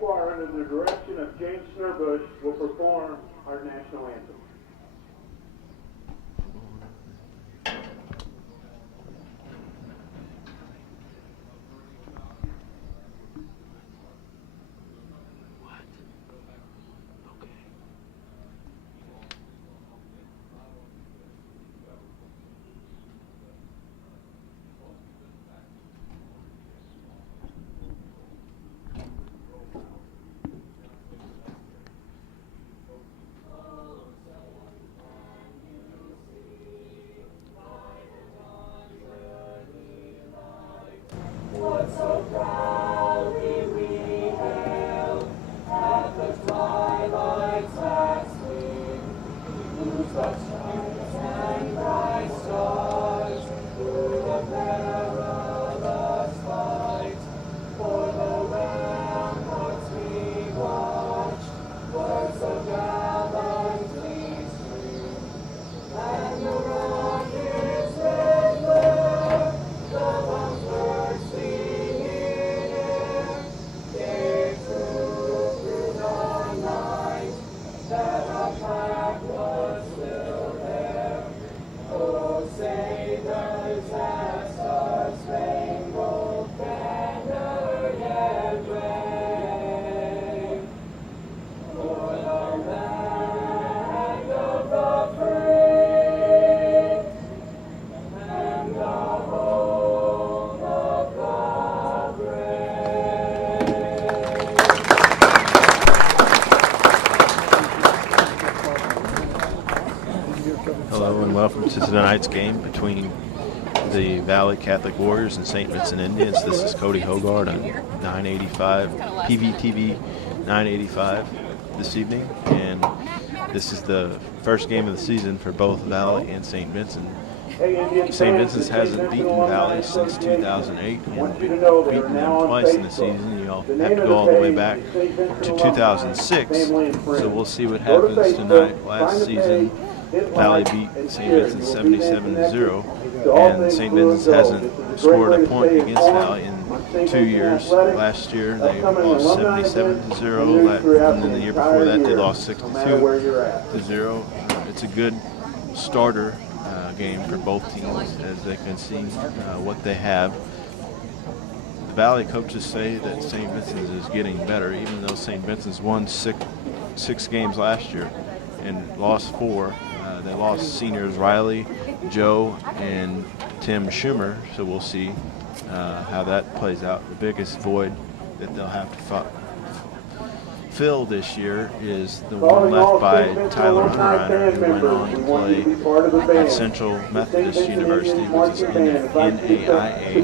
Choir under the direction of James Snurbush will perform our national anthem. Hello and welcome to tonight's game between the Valle Catholic Warriors and St. Vincent Indians. This is Cody Hogard on 985, PVTV 985 this evening, and this is the first game of the season for both Valle and St. Vincent. St. Vincent's hasn't beaten Valle since 2008 and beaten them twice in the season. You'll have to go all the way back to 2006, so we'll see what happens tonight. Last season, Valle beat St. Vincent 77-0, and St. Vincent's hasn't scored a point against Valle in 2 years. Last year they lost 77-0, and then the year before that they lost 62-0. It's a good starter game for both teams as they can see what they have. The Valle coaches say that St. Vincent's is getting better, even though St. Vincent's won six games last year and lost 4. They lost seniors Riley, Joe, and Tim Schumer, so we'll see how that plays out. The biggest void that they'll have to fill this year is the one left by Tyler Hunter, who went on to play at Central Methodist University, which is in NAIA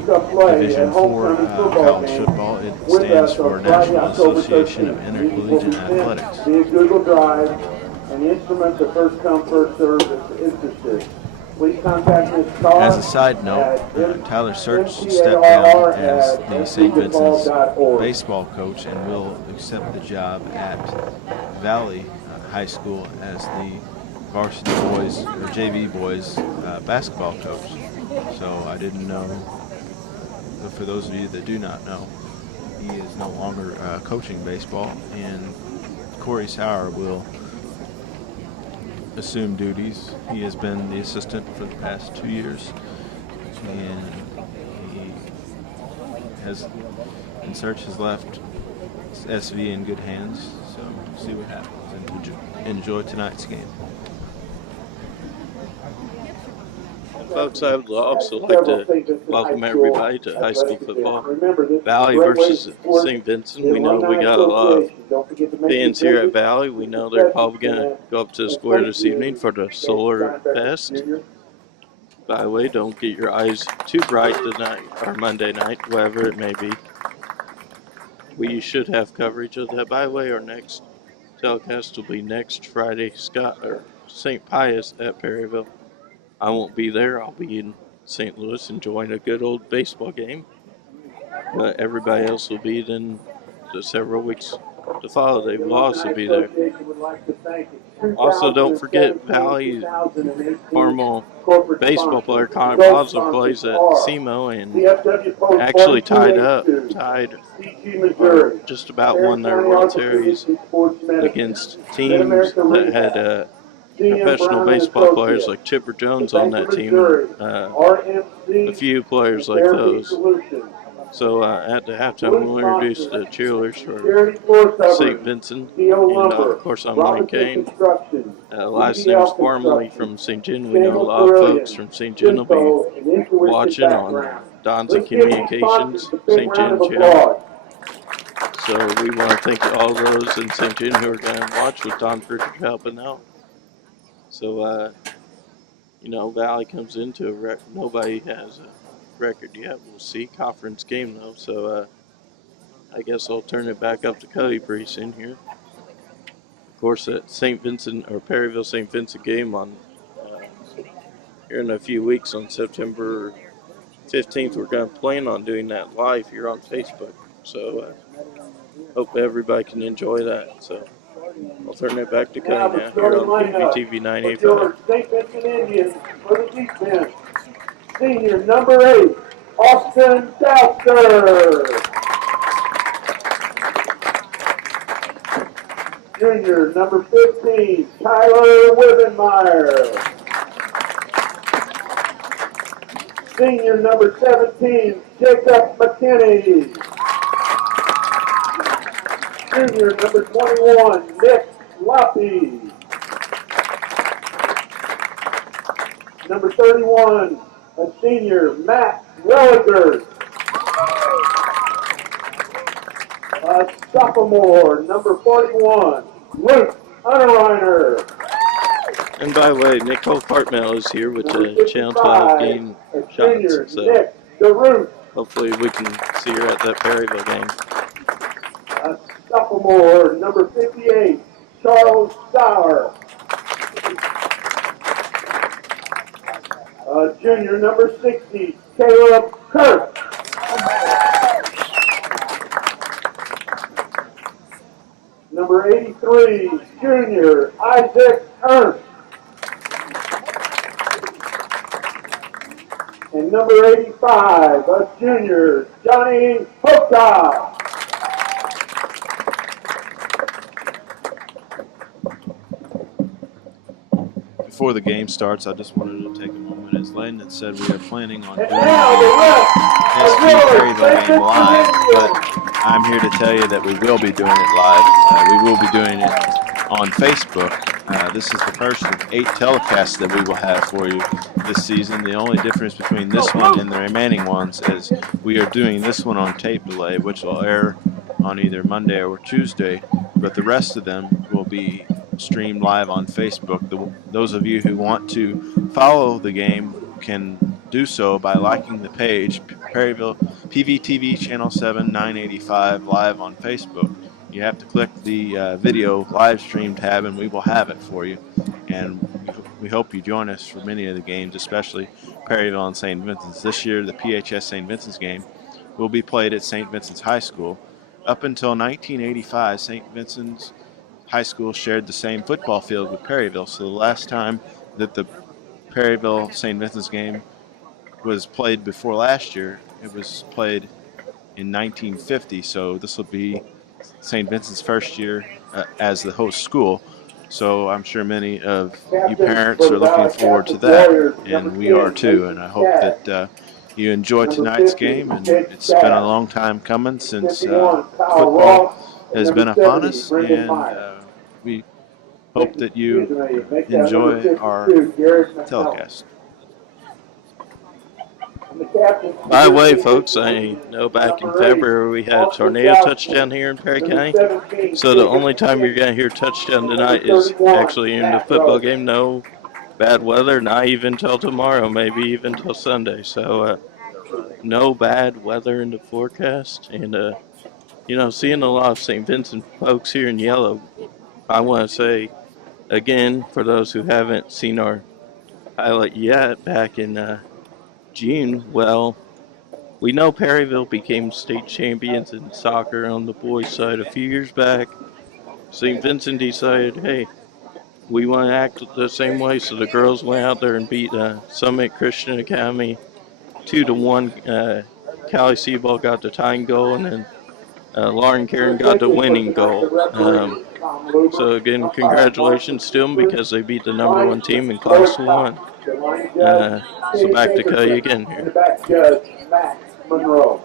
Division IV college football. It stands for National Association of Intercollegiate Athletics. Google Drive and the instruments of first come, first served if interested. Please contact Ms. Carr. As a side note, Tyler Search stepped down as the St. Vincent's baseball coach and will accept the job at Valle High School as the varsity boys or JV boys basketball coach. So I didn't know, but for those of you that do not know, he is no longer coaching baseball, and Corey Sauer will assume duties. He has been the assistant for the past 2 years, and he has, and Search has left SV in good hands, so we'll see what happens, and enjoy tonight's game. Folks, I would also like to welcome everybody to high school football. Valle versus St. Vincent. We know we got a lot of fans here at Valle. We know they're probably going to go up to the square this evening for the Solar Fest. By the way, don't get your eyes too bright tonight or Monday night, whatever it may be. We should have coverage of that. By the way, our next telecast will be next Friday, St. Pius at Perryville. I won't be there. I'll be in St. Louis enjoying a good old baseball game. But everybody else will be in the several weeks to follow. They will also be there. Also, don't forget Valle former baseball player Connor Boswell plays at SEMO and actually tied or just about won their World Series against teams that had professional baseball players like Chipper Jones on that team, a few players like those. So at the halftime, we'll introduce the cheerleaders for St. Vincent, and of course I'm Wayne Kane. Last name's formerly from St. John. We know a lot of folks from St. John will be watching on Don's Communications, St. John channel. So we want to thank all those in St. John who are going to watch with Don Pritchard helping out. So, Valle comes into a record. Nobody has a record yet. We'll see. Conference game, though. So, I guess I'll turn it back up to Cody pretty soon here. Of course, that St. Vincent or Perryville St. Vincent game on here in a few weeks on September 15th. We're going to plan on doing that live here on Facebook. So, hope everybody can enjoy that. So, I'll turn it back to Cody now here on PVTV 985. St. Vincent Indians for the defense. Senior number 8, Austin Douster. Junior number 15, Tyler Wibbenmeyer. Senior number 17, Jacob McKinney. Junior number 21, Nick Loppy. Number 31, a senior, Matt Religer. A sophomore, number 41, Luke Unterreiner. And by the way, Nicole Cartmel is here with the Channel 12 game shots. So hopefully we can see her at that Perryville game. A sophomore, number 58, Charles Sauer. Junior, number 60, Caleb Kirk. Number 83, junior, Isaac Ernst. And number 85, a junior, Johnny Hoka. Before the game starts, I just wanted to take a moment. As Landon said, we are planning on doing this Perryville game live, but I'm here to tell you that we will be doing it live. We will be doing it on Facebook. This is the first of 8 telecasts that we will have for you this season. The only difference between this one and the remaining ones is we are doing this one on tape delay, which will air on either Monday or Tuesday, but the rest of them will be streamed live on Facebook. Those of you who want to follow the game can do so by liking the page, Perryville PVTV Channel 7 985 live on Facebook. You have to click the video live stream tab and we will have it for you. And we hope you join us for many of the games, especially Perryville and St. Vincent's. This year, the PHS St. Vincent's game will be played at St. Vincent's High School. Up until 1985, St. Vincent's High School shared the same football field with Perryville. So the last time that the Perryville St. Vincent's game was played before last year, it was played in 1950. So this will be St. Vincent's first year as the host school. So I'm sure many of you parents are looking forward to that, and we are too. And I hope that you enjoy tonight's game. And it's been a long time coming since football has been upon us, and we hope that you enjoy our telecast. By the way, folks, I know back in February we had a tornado touchdown here in Perry County. So the only time you're going to hear touchdown tonight is actually in the football game. No bad weather, not even till tomorrow, maybe even till Sunday. So no bad weather in the forecast. And, seeing a lot of St. Vincent folks here in yellow, I want to say, again, for those who haven't seen our highlight yet, back in June, well, We know Perryville became state champions in soccer on the boys' side a few years back. St. Vincent decided, hey, we want to act the same way, so the girls went out there and beat Summit Christian Academy 2-1. Callie Seaball got the tying goal, and then Lauren Karen got the winning goal. So again, congratulations to them because they beat the #1 team in Class 1. So back to Kelly again here. And the back judge, Max Monroe.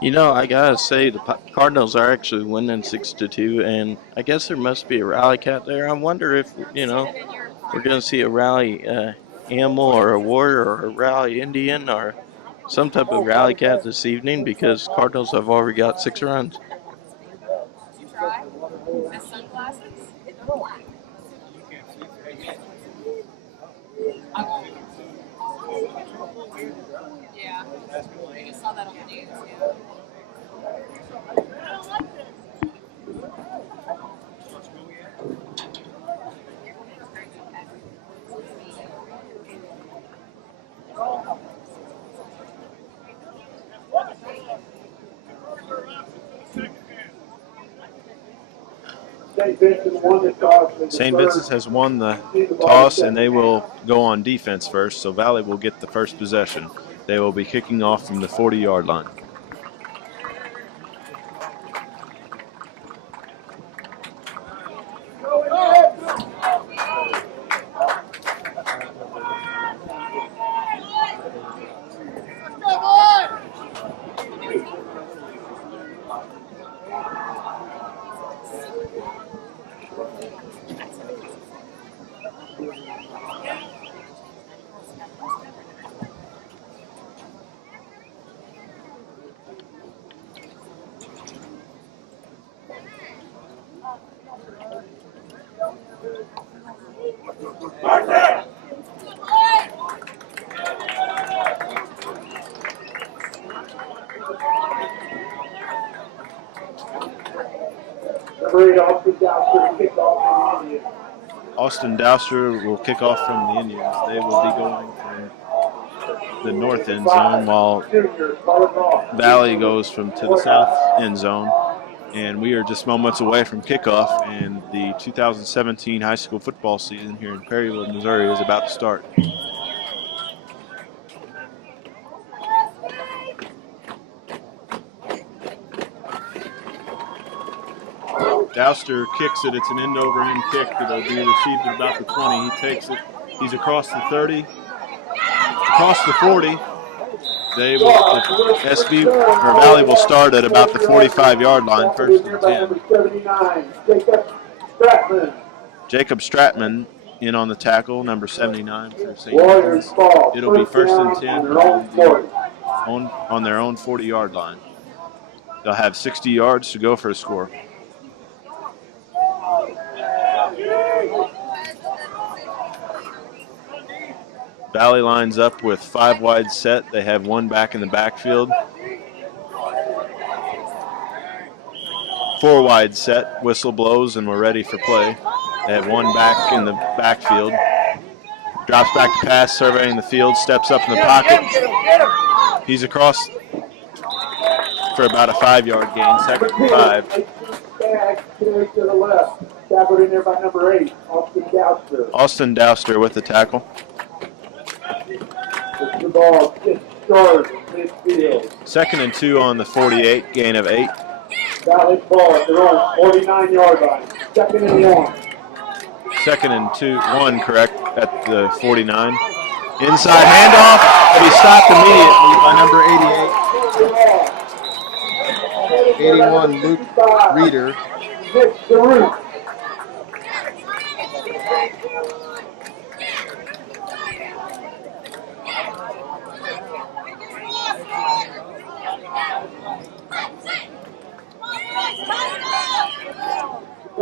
You know, I gotta say the Cardinals are actually winning 6-2, and I guess there must be a rally cat there. I wonder if we're gonna see a rally animal or a warrior or a rally Indian or some type of rally cat this evening because Cardinals have already got 6 runs. St. Vincent's has won the toss, and they will go on defense first, so Valle will get the first possession. They will be kicking off from the 40-yard line. Austin Douster will kick off from the Indians. They will be going from the north end zone while Valle goes to the south end zone. And we are just moments away from kickoff, and the 2017 high school football season here in Perryville, Missouri is about to start. Douster kicks it. It's an end-over-end kick. It'll be received at about the 20. He takes it. He's across the 30, across the 40. They will, SV or Valle will start at about the 45-yard line, first and 10. Jacob Stratman in on the tackle, number 79 for St. Vincent's. It'll be first and 10 on their own 40-yard line. They'll have 60 yards to go for a score. Valle lines up with 5 wide set. They have 1 back in the backfield. 4 wide set. Whistle blows and we're ready for play. They have 1 back in the backfield. Drops back to pass, surveying the field, steps up in the pocket. He's across for about a 5-yard gain, second and 5. Carry to the left. Tackled in there by number 8, Austin Dowster. Austin Dowster with the tackle. The ball just short midfield. Second and 2 on the 48, gain of 8. Valley ball at their own 49-yard line. Second and 1. Second and 1, correct, at the 49. Inside handoff, but he stopped immediately by number 88. 81, Luke Reeder. Nick DeRoot.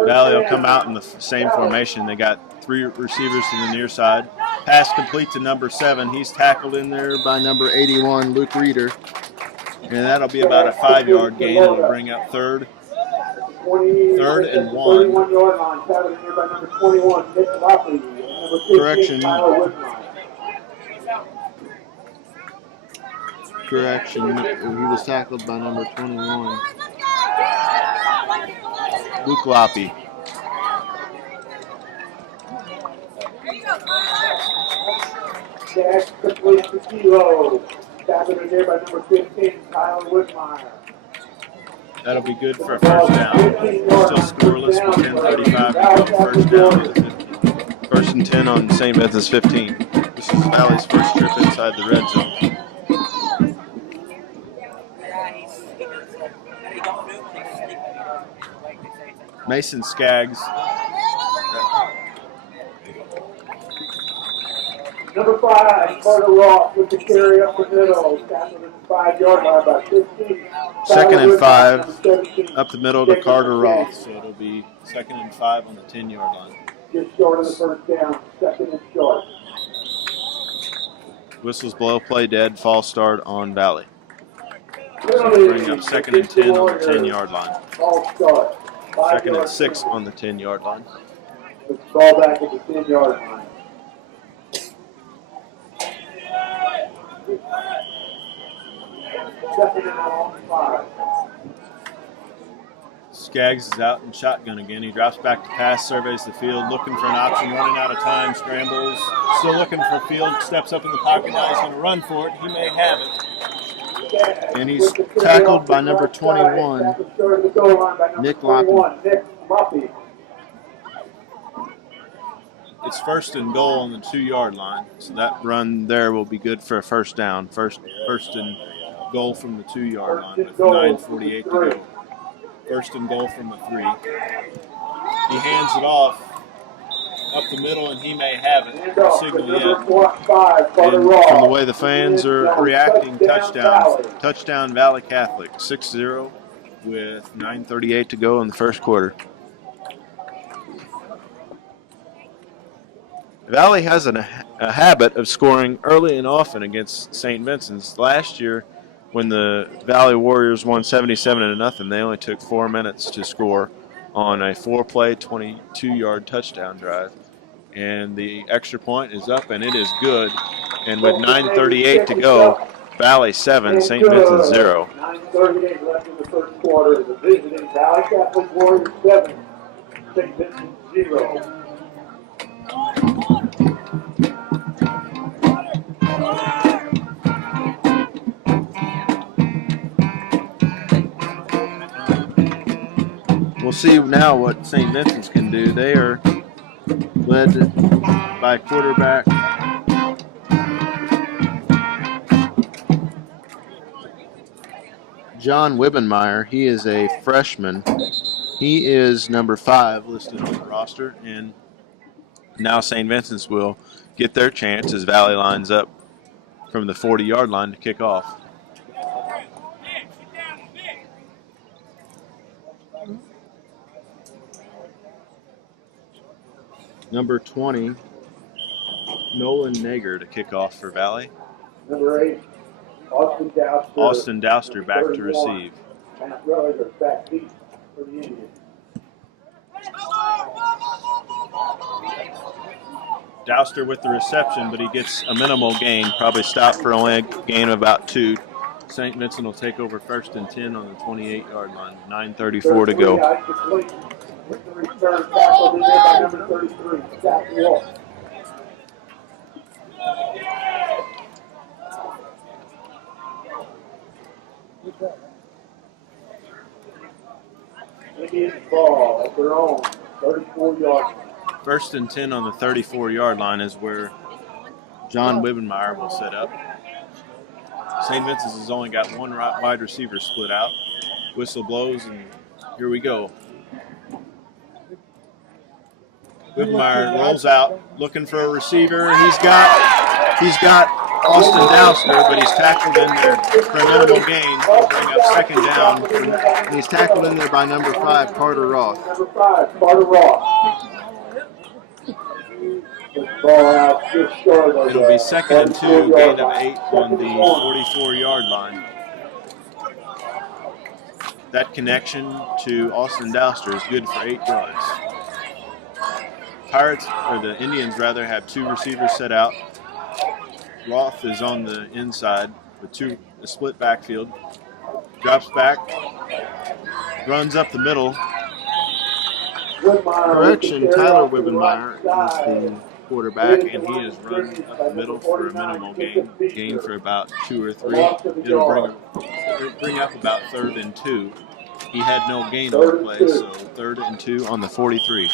Valle will come out in the same formation. They got 3 receivers to the near side. Pass complete to number 7. He's tackled in there by number 81, Luke Reeder. And that'll be about a 5-yard gain. It'll bring up third and 1. 31-yard line. Tackled in there by number 21, Nick Lockley. Number 15, Correction. Correction. He was tackled by number 21. Luke Loppy. Jack complete to Kilo. Tackled in there by number 15, Kyle Whitmire. That'll be good for a first down. Still scoreless with 10:35 to go. First down to the 15. First and 10 on St. Vincent's 15. This is Valle's first trip inside the red zone. Mason Skaggs. Number 5, Carter Ross with the carry up the middle. Tackled in the 5-yard line by 15. Second and 5 up the middle to Carter Ross. So it'll be second and 5 on the 10-yard line. Just short of the first down. Second and short. Whistles blow, play dead, false start on Valle. So bring up second and 10 on the 10-yard line. False start. Second and 6 on the 10-yard line. Ball back at the 10-yard line. Second and 5. Skaggs is out in shotgun again. He drops back to pass, surveys the field, looking for an option, running out of time, scrambles. Still looking for a field, steps up in the pocket now. He's going to run for it. He may have it. And he's tackled by number 21, Nick Loppy. It's first and goal on the 2-yard line. So that run there will be good for a first down. First and goal from the 2-yard line with 9:48 to go. First and goal from the 3. He hands it off up the middle, and he may have it. Signal yet. And from the way the fans are reacting, touchdown. Touchdown Valle Catholic, 6-0 with 9:38 to go in the first quarter. Valle has a habit of scoring early and often against St. Vincent's. Last year, when the Valle Warriors won 77-0, they only took 4 minutes to score on a 4-play, 22-yard touchdown drive. And the extra point is up, and it is good. And with 9:38 to go, Valle 7, St. Vincent 0. 9:38 left in the first quarter. The visiting Valle Catholic Warriors 7, St. Vincent 0. We'll see now what St. Vincent's can do. They are led by quarterback John Wibbenmeyer. He is a freshman. He is number 5 listed on the roster, and now St. Vincent's will get their chance as Valle lines up from the 40-yard line to kick off. Number 20, Nolan Nager to kick off for Valle. Number 8, Austin Dowster. Austin Dowster back to receive. Matt Rutherford are back deep for the Indians. Dowster with the reception, but he gets a minimal gain. Probably stopped for only a gain of about 2. St. Vincent will take over 1st and 10 on the 28-yard line. 9:34 to go. With the return tackled in there by number 33, Zach Wolf. Indians ball at their own 34-yard line. 1st and 10 on the 34-yard line is where John Wibbenmeyer will set up. St. Vincent's has only got one wide receiver split out. Whistle blows, and here we go. Wibbenmeyer rolls out, looking for a receiver. He's got Austin Douster, but he's tackled in there for a minimal gain. He'll bring up 2nd down. And he's tackled in there by number 5, Carter Roth. Number 5, Carter Roth. Ball out just short of It'll be 2nd and 2, gain of 8 on the 44-yard line. That connection to Austin Douster is good for 8 yards. The Indians rather, have 2 receivers set out. Roth is on the inside with a split backfield. Drops back, runs up the middle. Correction, Tyler Wibbenmeyer is the quarterback, and he is running up the middle for a minimal gain for about 2 or 3. It'll bring up about 3rd and 2. He had no gain on the play, so 3rd and 2 on the 43.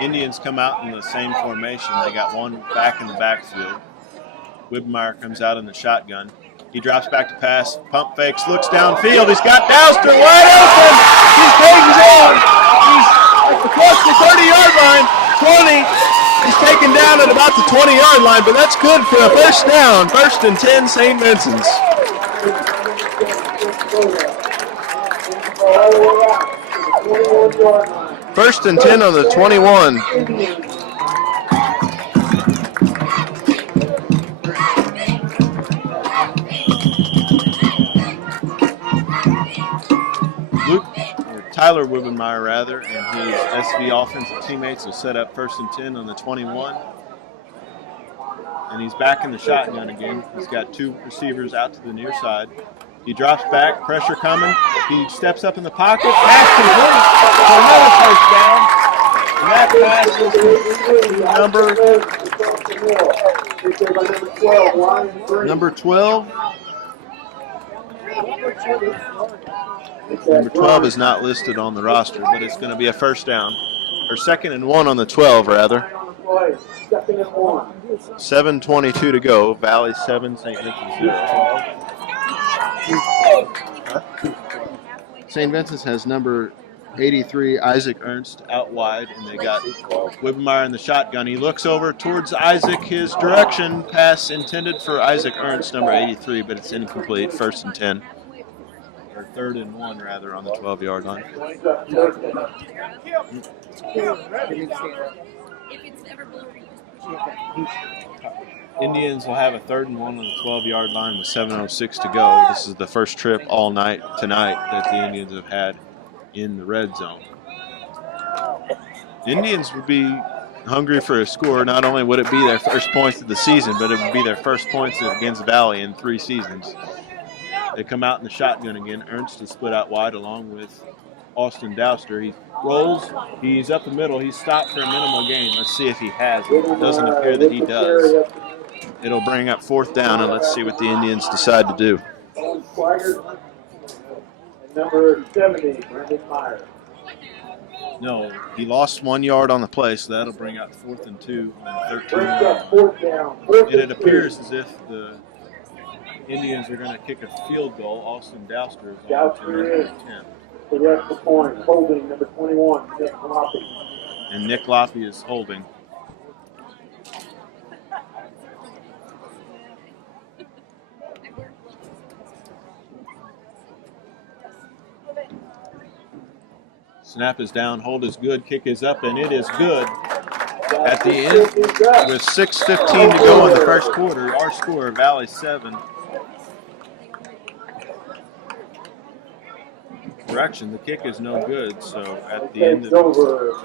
Indians come out in the same formation. They got one back in the backfield. Wibbenmeyer comes out in the shotgun. He drops back to pass, pump fakes, looks downfield. He's got Douster wide open. He's taken down. He's across the 30-yard line, 20. He's taken down at about the 20-yard line, but that's good for a 1st down. 1st and 10, St. Vincent's. First and 10 on the 21. Tyler Wibbenmeyer, rather, and his SV offensive teammates will set up 1st and 10 on the 21. And he's back in the shotgun again. He's got 2 receivers out to the near side. He drops back, pressure coming. He steps up in the pocket, pass complete for another first down. And that pass is number 12. Number 12 is not listed on the roster, but it's going to be a 1st down. Or 2nd and 1 on the 12, rather. 7:22 to go. Valley 7, St. Vincent's 0. St. Vincent's has number 83, Isaac Ernst, out wide, and they got Wibbenmeyer in the shotgun. He looks over towards Isaac, his direction. Pass intended for Isaac Ernst, number 83, but it's incomplete. 1st and 10. Or 3rd and 1, rather, on the 12-yard line. Indians will have a 3rd and 1 on the 12-yard line with 7:06 to go. This is the first trip all night tonight that the Indians have had in the red zone. The Indians would be hungry for a score. Not only would it be their first points of the season, but it would be their first points against Valley in 3 seasons. They come out in the shotgun again. Ernst is split out wide along with Austin Douster. He rolls. He's up the middle. He's stopped for a minimal gain. Let's see if he has it. It doesn't appear that he does. It'll bring up 4th down, and let's see what the Indians decide to do. Number 70, Brendan Meyer. No, he lost 1 yard on the play, so that'll bring up 4th and 2 on 13. And it appears as if the Indians are going to kick a field goal. Austin Douster is on to 10. The rest of the point, holding number 21, Nick Loppy. And Nick Loppy is holding. Snap is down, hold is good, kick is up, and it is good. At the end, with 6:15 to go in the first quarter, our score, Valley 7. correction, the kick is no good. So at the Takes end of over.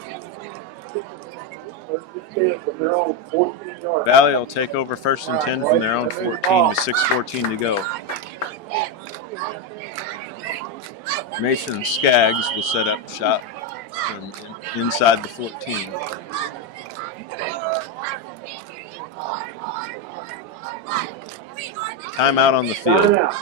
First and 10 from their own 14-yard. Valle will take over 1st and 10 from their own 14 with 6:14 to go. Mason Skaggs will set up shop from inside the 14. Timeout on the field. Timeout.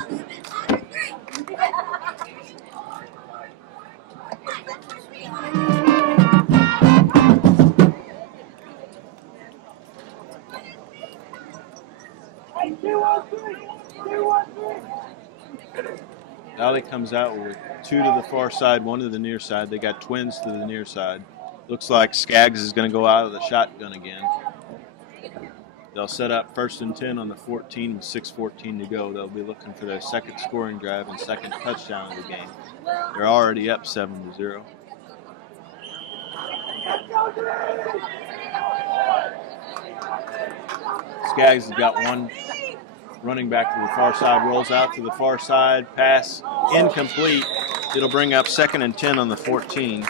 Valle comes out with 2 to the far side, 1 to the near side. They got twins to the near side. Looks like Skaggs is going to go out of the shotgun again. They'll set up 1st and 10 on the 14 with 6:14 to go. They'll be looking for their second scoring drive and second touchdown of the game. They're already up 7-0. Skaggs has got one running back to the far side, rolls out to the far side, pass incomplete. It'll bring up 2nd and 10 on the 14.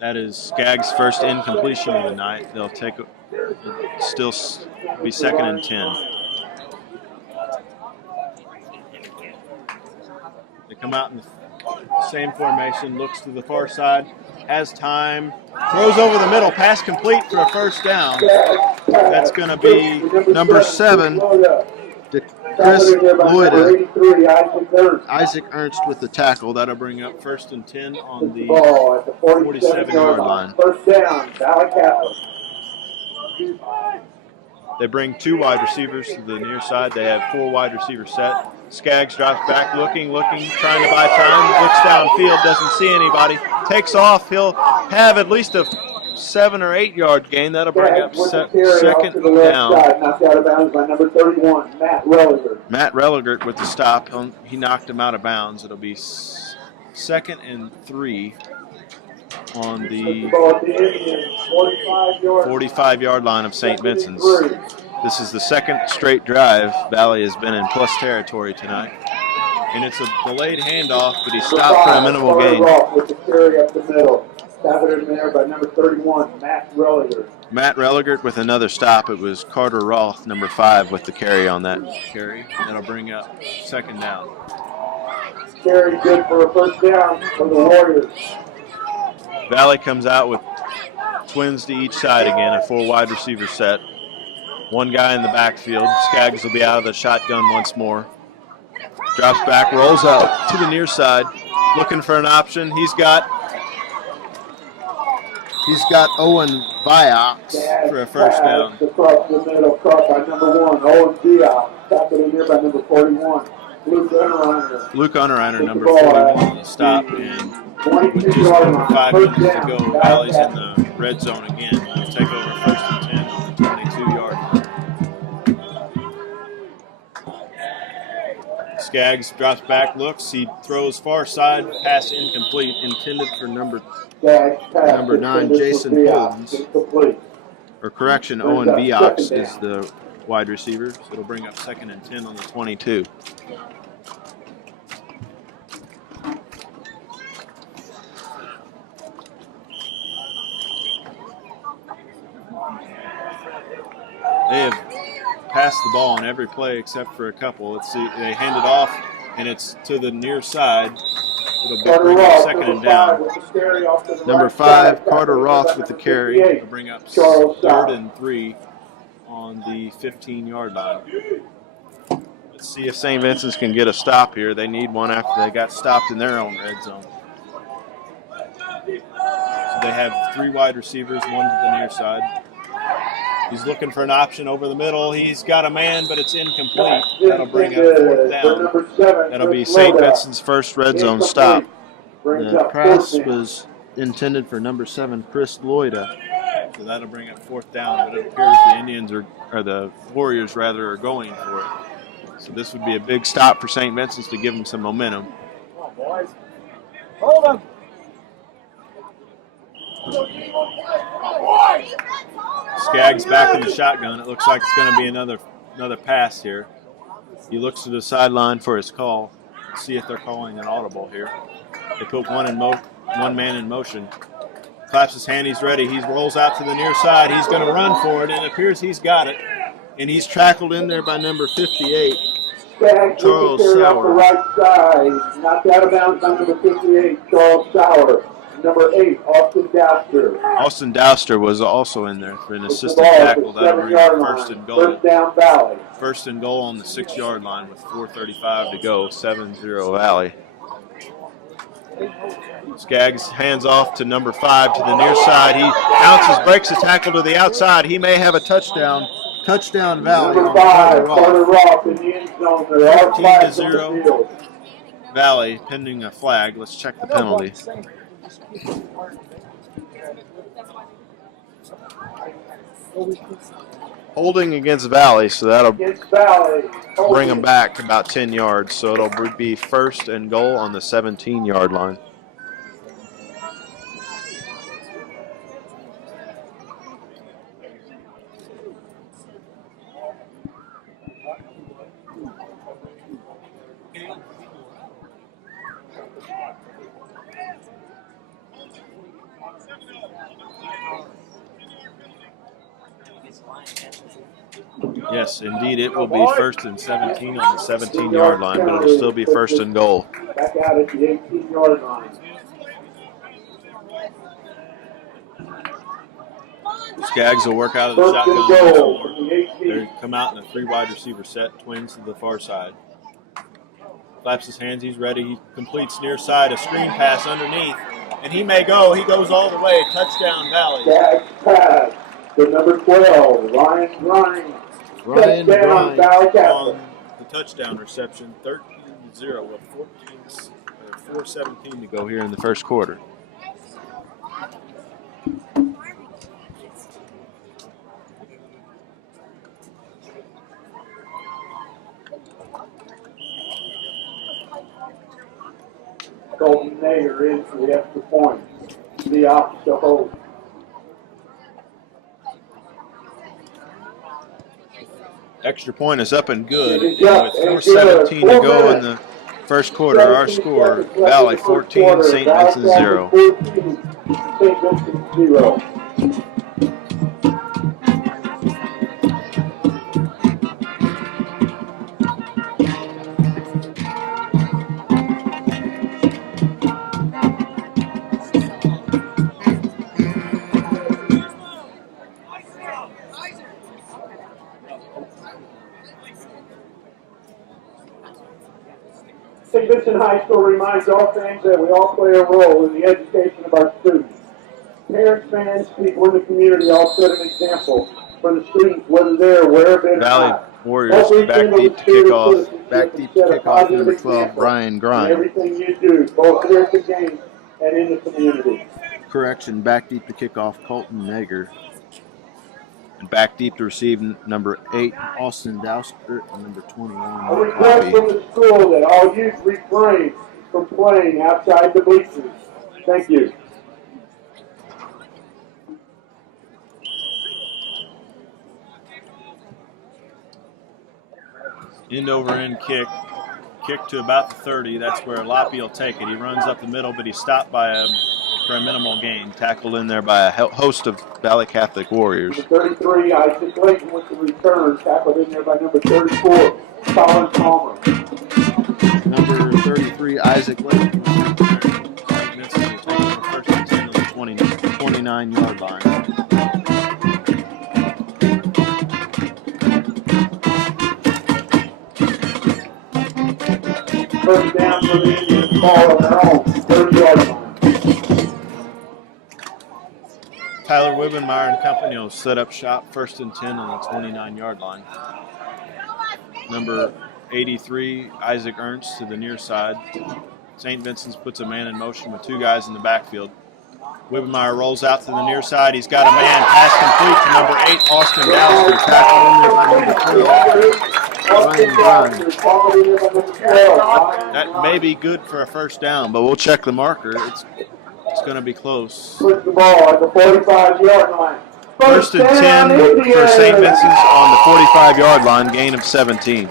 That is Skaggs' first incompletion of the night. They'll take still be 2nd and 10. They come out in the same formation, looks to the far side, has time, throws over the middle, pass complete for a 1st down. That's going to be number 7, Chris Lloyd. Isaac Ernst with the tackle. That'll bring up 1st and 10 on the 47-yard line. 1st down, Valle Catholic. They bring 2 wide receivers to the near side. They have 4 wide receivers set. Skaggs drops back, looking, trying to buy time. Looks downfield, doesn't see anybody. Takes off. He'll have at least a 7 or 8 yard gain. That'll bring up 2nd down. Knocked out of bounds by number 31, Matt Religert. Matt Religert with the stop. He knocked him out of bounds. It'll be 2nd and 3 on the 45-yard line of St. Vincent's. This is the 2nd straight drive Valle has been in plus territory tonight. And it's a delayed handoff, but he stopped for a minimal gain. With the carry up the middle. Stopped in there by number 31, Matt Religert. Matt Religert with another stop. It was Carter Roth, number 5, with the carry on that carry. That'll bring up 2nd down. Carry good for a 1st down for the Warriors. Valle comes out with twins to each side again, a 4 wide receiver set. 1 guy in the backfield. Skaggs will be out of the shotgun once more. Drops back, rolls out to the near side, looking for an option. He's got Owen Viox for a 1st down. Across the middle, caught by number 1, Owen Viox. Stopped in here by number 41, Luke Unterreiner. Luke Unterreiner, number 41, on the stop. And with just over 5 minutes to go, Valle's in the red zone again. He'll take over 1st and 10 on the 22-yard line. Skaggs drops back, looks, he throws far side, pass incomplete, intended for number 9, Jason Holmes. Or correction, Owen Viox is the wide receiver, so it'll bring up 2nd and 10 on the 22. They have passed the ball on every play except for a couple. Let's see, they hand it off, and it's to the near side. It'll bring up 2nd and down. Number 5, Carter Roth with the carry. It'll bring up 3rd and 3 on the 15-yard line. Let's see if St. Vincent's can get a stop here. They need one after they got stopped in their own red zone. So they have 3 wide receivers, 1 to the near side. He's looking for an option over the middle. He's got a man, but it's incomplete. That'll bring up 4th down. That'll be St. Vincent's first red zone stop. The pass was intended for number 7, Chris Lloyd. So that'll bring up 4th down, but it appears the Indians or the Warriors rather, are going for it. So this would be a big stop for St. Vincent's to give them some momentum. Come on, boys. Hold them. Skaggs back in the shotgun. It looks like it's going to be another another pass here. He looks to the sideline for his call. See if they're calling an audible here. They put one man in motion. Claps his hand. He's ready. He rolls out to the near side. He's going to run for it, and it appears he's got it. And he's tackled in there by number 58, Charles Sauer. The right side, knocked out of bounds by number 58, Charles Sauer. Number 8, Austin Douster. Austin Douster was also in there for an assistant tackle. That'll bring up first and goal. First down, Valle. First and goal on the 6-yard line with 4:35 to go. 7-0 Valle. Skaggs hands off to number 5 to the near side. He bounces, breaks a tackle to the outside. He may have a touchdown. Touchdown Valle. Number 5, Carter Roth in the end zone. There are flags on the field. Valle pending a flag. Let's check the penalty. Holding against Valle, so that'll bring them back about 10 yards. So it'll be first and goal on the 17-yard line. Yes, indeed, it will be first and 17 on the 17-yard line, but it'll still be first and goal. Back out at the 18-yard line. Skaggs will work out of the shotgun. They come out in a 3-wide receiver set, twins to the far side. Claps his hands, he's ready. He completes near side, a screen pass underneath, and he may go. He goes all the way. Touchdown, Valle. Skaggs pass to number 12, Ryan Grimes. Ryan Grimes on the touchdown reception, 13-0 with 4:17 to go here in the first quarter. Colton Nader in for the extra point. The opposite hold. Extra point is up and good. With 4:17 to go in the first quarter, our score, Valle 14, St. Vincent 0. St. Vincent 0. St. Vincent High School reminds all fans that we all play a role in the education of our students. Parents, fans, people in the community all set an example for the students, whether they're aware of it or Valley not. Warriors back deep to kick off. Back deep to kick off number 12, Brian Grimes. Everything you do, both here at the game and in the community. Correction, back deep to kick off, Colton Nager. And back deep to receive number 8, Austin Douster, and number 21. A request from the school that all youth refrain from playing outside the bleachers. Thank you. End over end kick. Kick to about the 30. That's where Loppy will take it. He runs up the middle, but he's stopped by for a minimal gain. Tackled in there by a host of Valle Catholic Warriors. Number 33, Isaac Clayton with the return. Tackled in there by number 34, Colin Palmer. Number 33, Isaac Clayton. This is taking the first and 10 on the 29-yard line. First down for the Indians, ball on their own, 30-yard line. Tyler Wibbenmeyer and company will set up shop, first and 10 on the 29-yard line. Number 83, Isaac Ernst to the near side. St. Vincent's puts a man in motion with 2 guys in the backfield. Wibbenmeyer rolls out to the near side. He's got a man. Pass complete to number 8, Austin Douster. Tackled in there by number 12. That may be good for a first down, but we'll check the marker. It's going to be close. Puts the ball at the 45-yard line. First and 10 for St. Vincent's on the 45-yard line, gain of 17.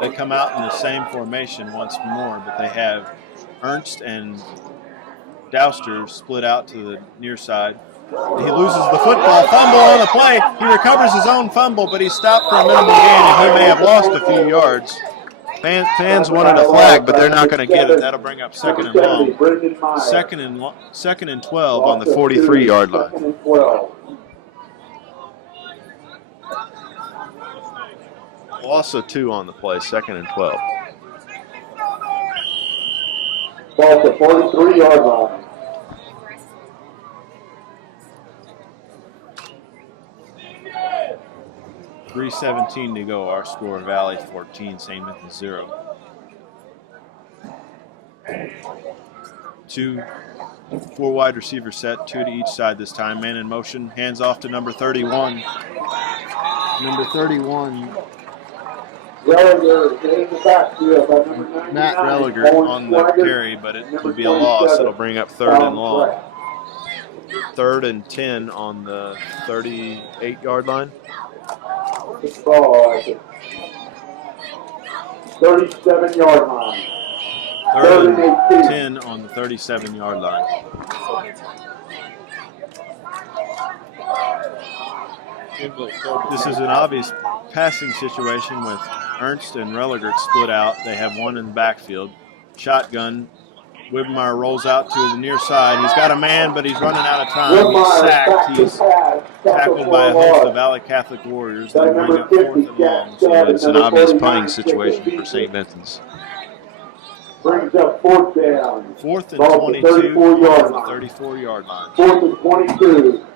They come out in the same formation once more, but they have Ernst and Douster split out to the near side. He loses the football, fumble on the play. He recovers his own fumble, but he's stopped for a minimum gain, and he may have lost a few yards. Fans wanted a flag, but they're not going to get it. That'll bring up second and long. Second and 12 on the 43-yard line. Loss of 2 on the play, second and 12. Ball at the 43-yard line. .317 to go. Our score, Valle 14, St. Vincent 0. 4 wide receiver set, 2 to each side this time. Man in motion, hands off to number 31. Number 31. Matt Religer on the carry, but it will be a loss. It'll bring up third and long. Third and 10 on the 38-yard line. 37-yard line. Third and 10 on the 37-yard line. This is an obvious passing situation with Ernst and Religer split out. They have one in the backfield. Shotgun. Wibmeyer rolls out to the near side. He's got a man, but he's running out of time. He's sacked. He's tackled by a host of Valle Catholic Warriors. They bring up fourth and long. So it's an obvious punting situation for St. Vincent's. Brings up fourth down. Fourth and 22 on the 34-yard line. Fourth and 22.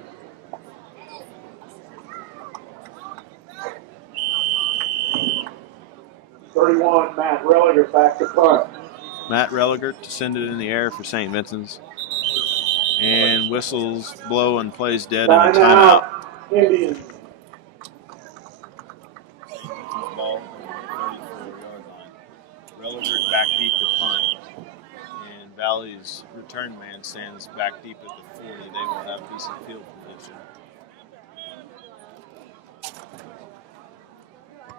Matt Religer back to punt. Matt Religer to send it in the air for St. Vincent's. And whistles blow and plays dead in a timeout. Indians. Ball on the 34-yard line. Religer back deep to punt. And Valle's return man stands back deep at the 40. They will have decent field position.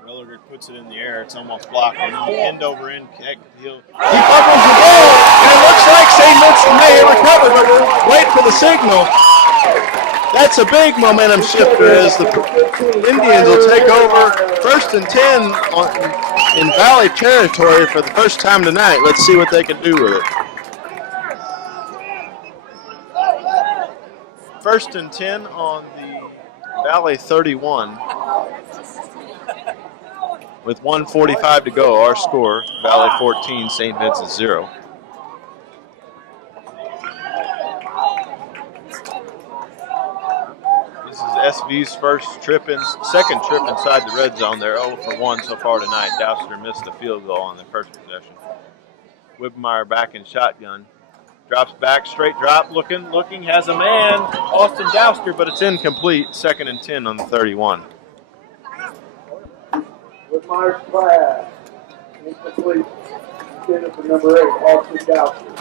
Religer puts it in the air. It's almost blocked. End over end kick. He fumbles the ball, and it looks like St. Vincent may have recovered, but wait for the signal. That's a big momentum shifter as the Indians will take over first and 10 in Valle territory for the first time tonight. Let's see what they can do with it. First and 10 on the Valle 31. With 1:45 to go, our score, Valle 14, St. Vincent 0. This is SV's second trip inside the red zone. They're 0 for 1 so far tonight. Douster missed a field goal on the first possession. Wibmeyer back in shotgun. Drops back, straight drop, looking, has a man. Austin Douster, but it's incomplete. Second and 10 on the 31. Wibmeyer's flag. Incomplete. Intended for number 8, Austin Douster.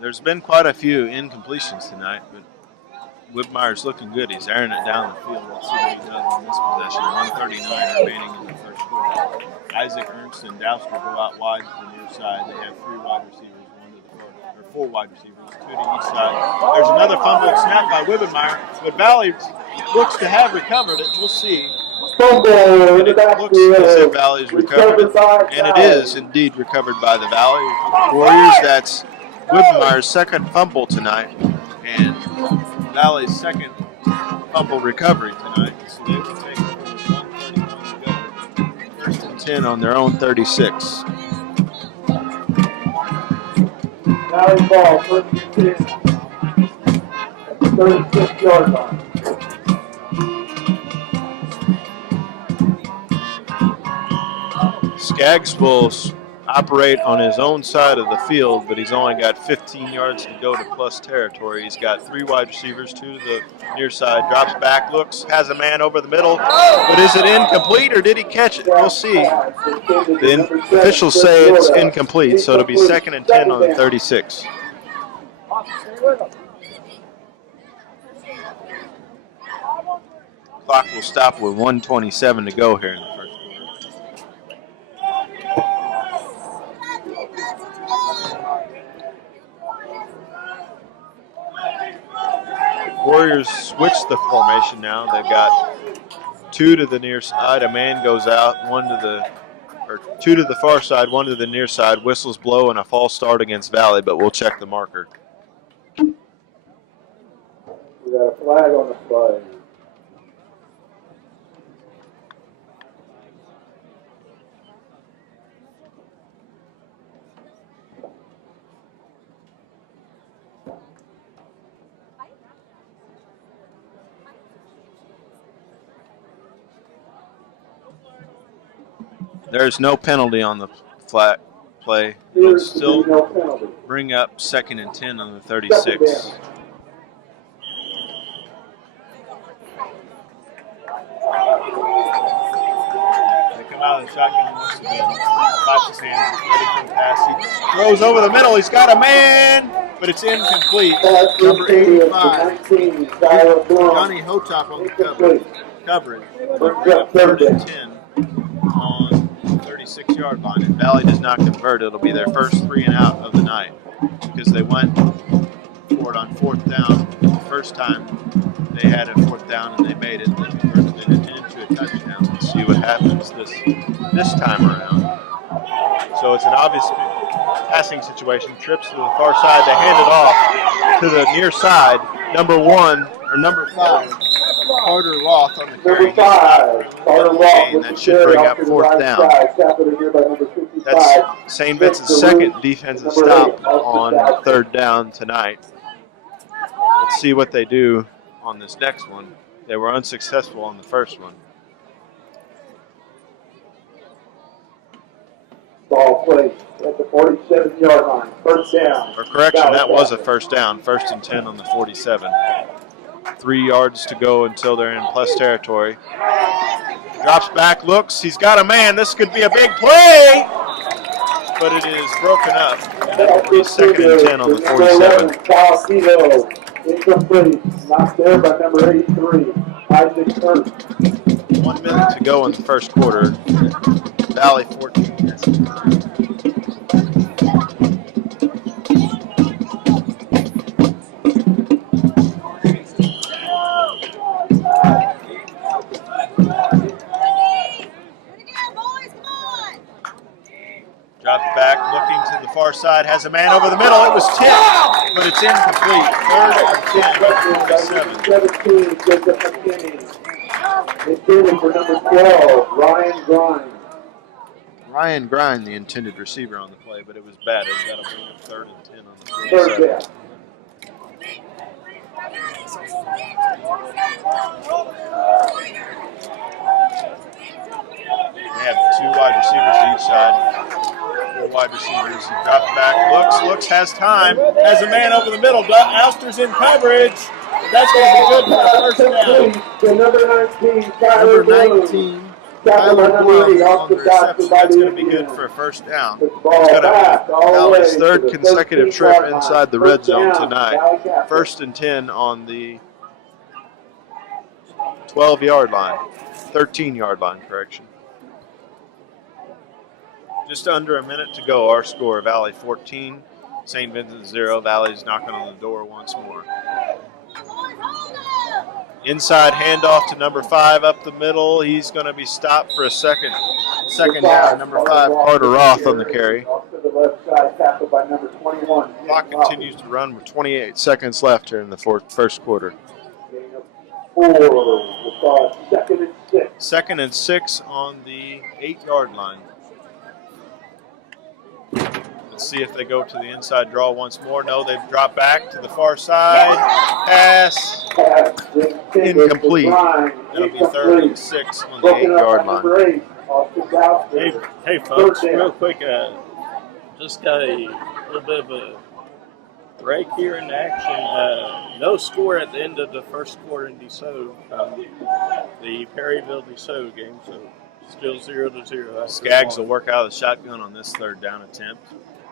There's been quite a few incompletions tonight, but Wibmeyer's looking good. He's airing it down the field. We'll see what he does in this possession. 1:39 remaining in the first quarter. Isaac, Ernst, and Douster go out wide to the near side. They have 3 wide receivers, 4 wide receivers, 2 to each side. There's another fumble snap by Wibmeyer, but Valle looks to have recovered it. We'll see. But it looks as if Valle's recovered it, and it is indeed recovered by the Valle Warriors. That's Wibmeyer's second fumble tonight, and Valle's second fumble recovery tonight. So they will take 1:31 to go. First and 10 on their own 36. Valley ball, first and 10. 36-yard line. Skaggs will operate on his own side of the field, but he's only got 15 yards to go to plus territory. He's got 3 wide receivers, 2 to the near side, drops back, looks, has a man over the middle, but is it incomplete or did he catch it? We'll see. The officials say it's incomplete, so it'll be 2nd and 10 on the 36. Clock will stop with 1:27 to go here in the first quarter. Warriors switch the formation now. They've got 2 to the near side. A man goes out, 2 to the far side, 1 to the near side. Whistles blow and a false start against Valle, but we'll check the marker. We got a flag on the play. There's no penalty on the flat play. It'll still bring up 2nd and 10 on the 36. They come out of the shotgun once again. Claps his hands, ready for the pass. He throws over the middle. He's got a man, but it's incomplete. Number 85, Johnny Hotop on the coverage. 3rd and 10 on 36-yard line. If Valle does not convert, it'll be their first 3 and out of the night because they went for it on 4th down. The first time they had a 4th down and they made it, they converted it into a touchdown. Let's see what happens this time around. So it's an obvious passing situation. Trips to the far side. They hand it off to the near side. Number 5. Carter Roth on the carry. Number 5, Carter Roth. That should bring up 4th down. That's St. Vincent's second defensive stop on 3rd down tonight. Let's see what they do on this next one. They were unsuccessful on the first one. Ball placed at the 47-yard line. 1st down. For correction, that was a 1st down. 1st and 10 on the 47. 3 yards to go until they're in plus territory. Drops back, looks. He's got a man. This could be a big play, but it is broken up. That'll be 2nd and 10 on the 47. Incomplete. Knocked there by number 83, Isaac Hurst. 1 minute to go in the first quarter. Valle 14. Drops back, looking to the far side, has a man over the middle. It was tipped, but it's incomplete. 3rd and 10. 17, intended for number 12, Ryan Grimes. Ryan Grind, the intended receiver on the play, but it was bad. It got a 3rd and 10 on the 3rd 47. down. They have 2 wide receivers to each side. 4 wide receivers. He drops back, looks, has time, has a man over the middle. Alster's in coverage. That's going to be good for a 1st down. Number 19, Number 19. Tyler Bloom on the reception. That's going to be good for a 1st down. It's going to be Valle's 3rd consecutive trip inside the red zone tonight. 1st and 10 on the 12-yard line. 13-yard line, correction. Just under a minute to go. Our score, Valle 14, St. Vincent 0. Valle's knocking on the door once more. Inside handoff to number 5 up the middle. He's going to be stopped for a second down. Number 5, Carter Roth on the carry. Clock continues to run with 28 seconds left here in the first quarter. 2nd and 6 on the 8-yard line. Let's see if they go to the inside draw once more. No, they've dropped back to the far side. Pass incomplete. That'll be 3rd and 6 on the 8-yard line. Austin Dowster. Hey, folks, real quick, just got a little bit of a break here in action. No score at the end of the first quarter in DeSoto, the Perryville-DeSoto game, so still 0-0. Skaggs will work out of the shotgun on this third down attempt.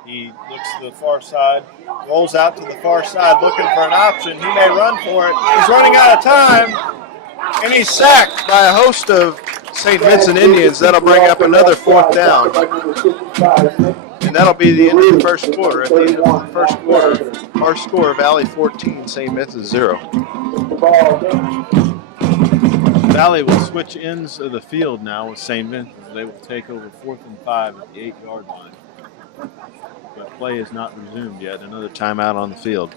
He looks to the far side, rolls out to the far side looking for an option. He may run for it. He's running out of time, and he's sacked by a host of St. Vincent Indians. That'll bring up another fourth down. And that'll be the end of the first quarter. At the end of the first quarter, our score, Valle 14, St. Vincent 0. Valle will switch ends of the field now with St. Vincent. They will take over 4th and 5 at the 8-yard line. But play is not resumed yet. Another timeout on the field.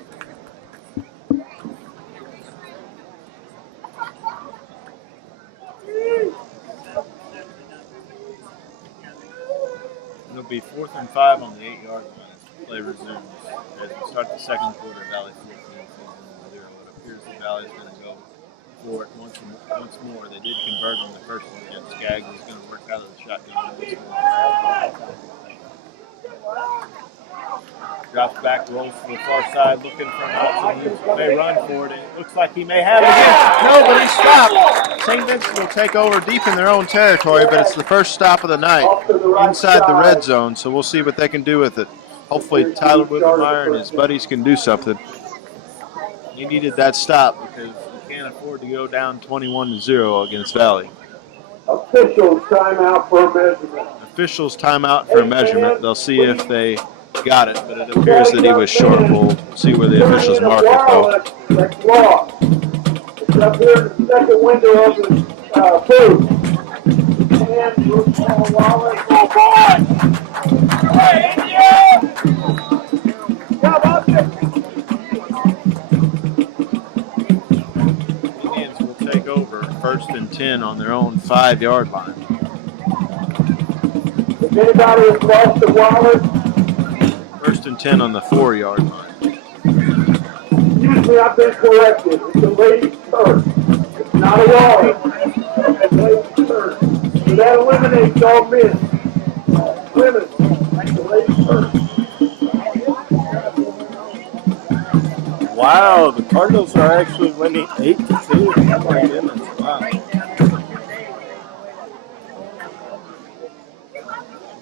It'll be 4th and 5 on the 8-yard line as play resumes. As we start the second quarter, Valle 14, 0. It appears that Valle is going to go for it once more. They did convert on the first one against Skaggs. He's going to work out of the shotgun on this one. Drops back, rolls to the far side, looking for an option. He may run for it. It looks like he may have it again. No, but he stopped. St. Vincent will take over deep in their own territory, but it's the first stop of the night inside the red zone, so we'll see what they can do with it. Hopefully Tyler Wickenmeyer and his buddies can do something. He needed that stop because you can't afford to go down 21-0 against Valle. Officials timeout for a measurement. Officials timeout for a measurement. They'll see if they got it, but it appears that he was short rolled. We'll see where the officials mark it, though. That's law. It's up here in the second window of the booth. And Wallace. Oh, boy! Hey, India! Come up there. Indians will take over 1st and 10 on their own 5-yard line. If anybody has lost the Wallace, 1st and 10 on the 4-yard line. excuse me, I've been corrected. It's a ladies' turf. It's not a Wallace. It's a ladies' turf. So that eliminates all men. Women, it's a ladies' turf. Wow, the Cardinals are actually winning 8-2. Oh my goodness! Wow.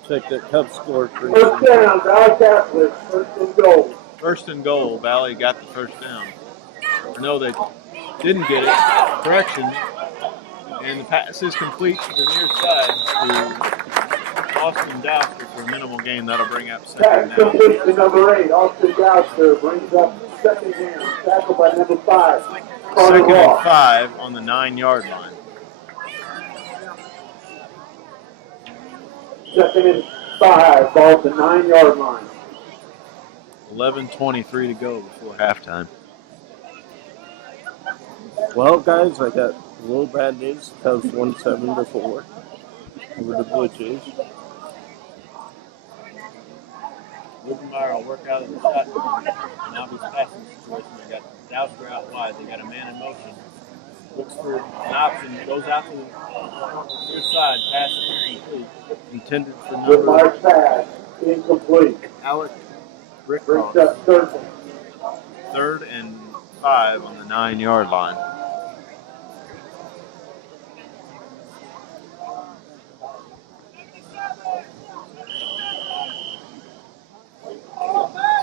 Check that Cubs scored. First down, Valle Catholic. First and goal. 1st and goal. Valle got the first down. No, they didn't get it. Correction. And the pass is complete to the near side to Austin Dowster for a minimal gain. That'll bring up 2nd Pass down. complete to number 8. Austin Dowster brings up 2nd down. Tackled by number 5. 2nd and 5 on the 9-yard line. 2nd and 5. Ball at the 9-yard line. 11:23 to go before halftime. Well, guys, I got a little bad news. Cubs won 7-4 over the Blue Jays. Wickenmeyer will work out of the shotgun. An obvious passing situation. They got Dowster out wide. They got a man in motion. Looks for an option. Goes out to the near side. Pass incomplete. Intended for number Wickenmeyer's pass. Incomplete. Alec Brings Rickcross. up 3rd. 3rd and 5 on the 9-yard line.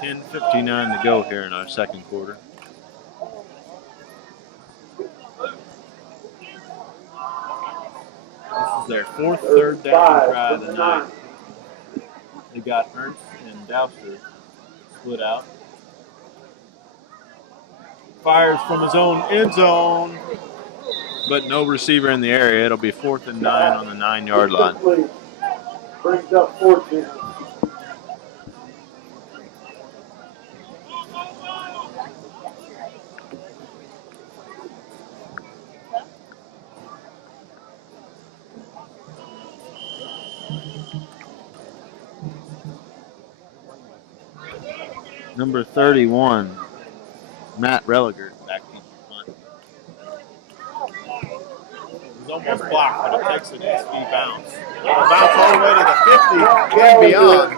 $10:59 to go here in our second quarter. This is their 4th third down try of the night. They got Ernst and Dowster split out. Fires from his own end zone, but no receiver in the area. It'll be 4th and 9 on the 9-yard line. Brings up 4th down. Number 31, Matt Religert back in front. It was That's blocked, but it takes an SV bounce. It'll bounce all the way to the 50 and beyond.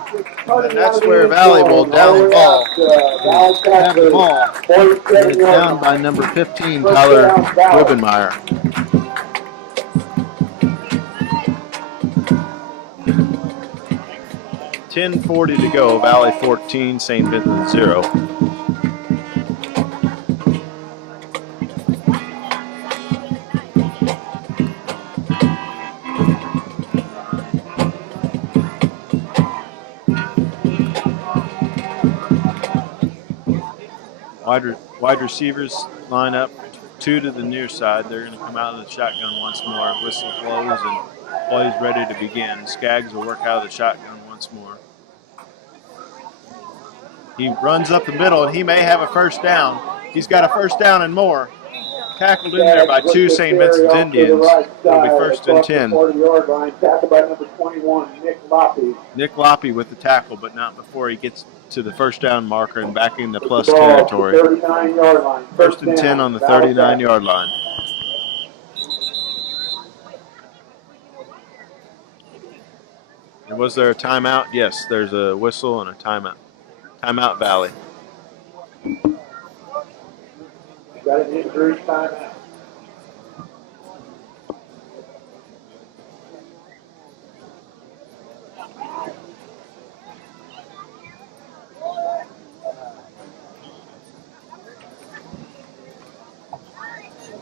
And that's where Valle will down the ball. Have the ball. And it's down by number 15, Tyler Wibbenmeyer. 10:40 to go. Valle 14, St. Vincent 0. Wide receivers line up, 2 to the near side. They're going to come out of the shotgun once more. Whistle blows and plays ready to begin. Skaggs will work out of the shotgun once more. He runs up the middle, and he may have a first down. He's got a first down and more. Tackled in there by 2 St. Vincent Indians. It'll be first and 10. Tackled by number 21, Nick Loppy. Nick Loppy with the tackle, but not before he gets to the first down marker and back in the plus territory. 39-yard line. First and 10 on the 39-yard line. And was there a timeout? Yes, there's a whistle and a timeout. Timeout, Valle. Got an injury timeout.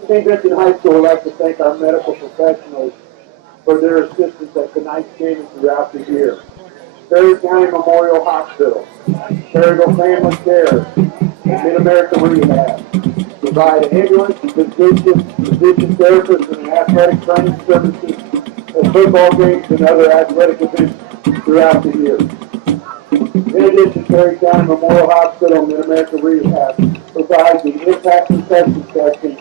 St. Vincent High School would like to thank our medical professionals for their assistance at tonight's game and throughout the year. Perry County Memorial Hospital, Perryville Family Care, and Mid-America Rehab provide ambulance, physician therapists, and athletic training services at football games and other athletic events throughout the year. In addition, Perry County Memorial Hospital and Mid-America Rehab provide the impact concussion testing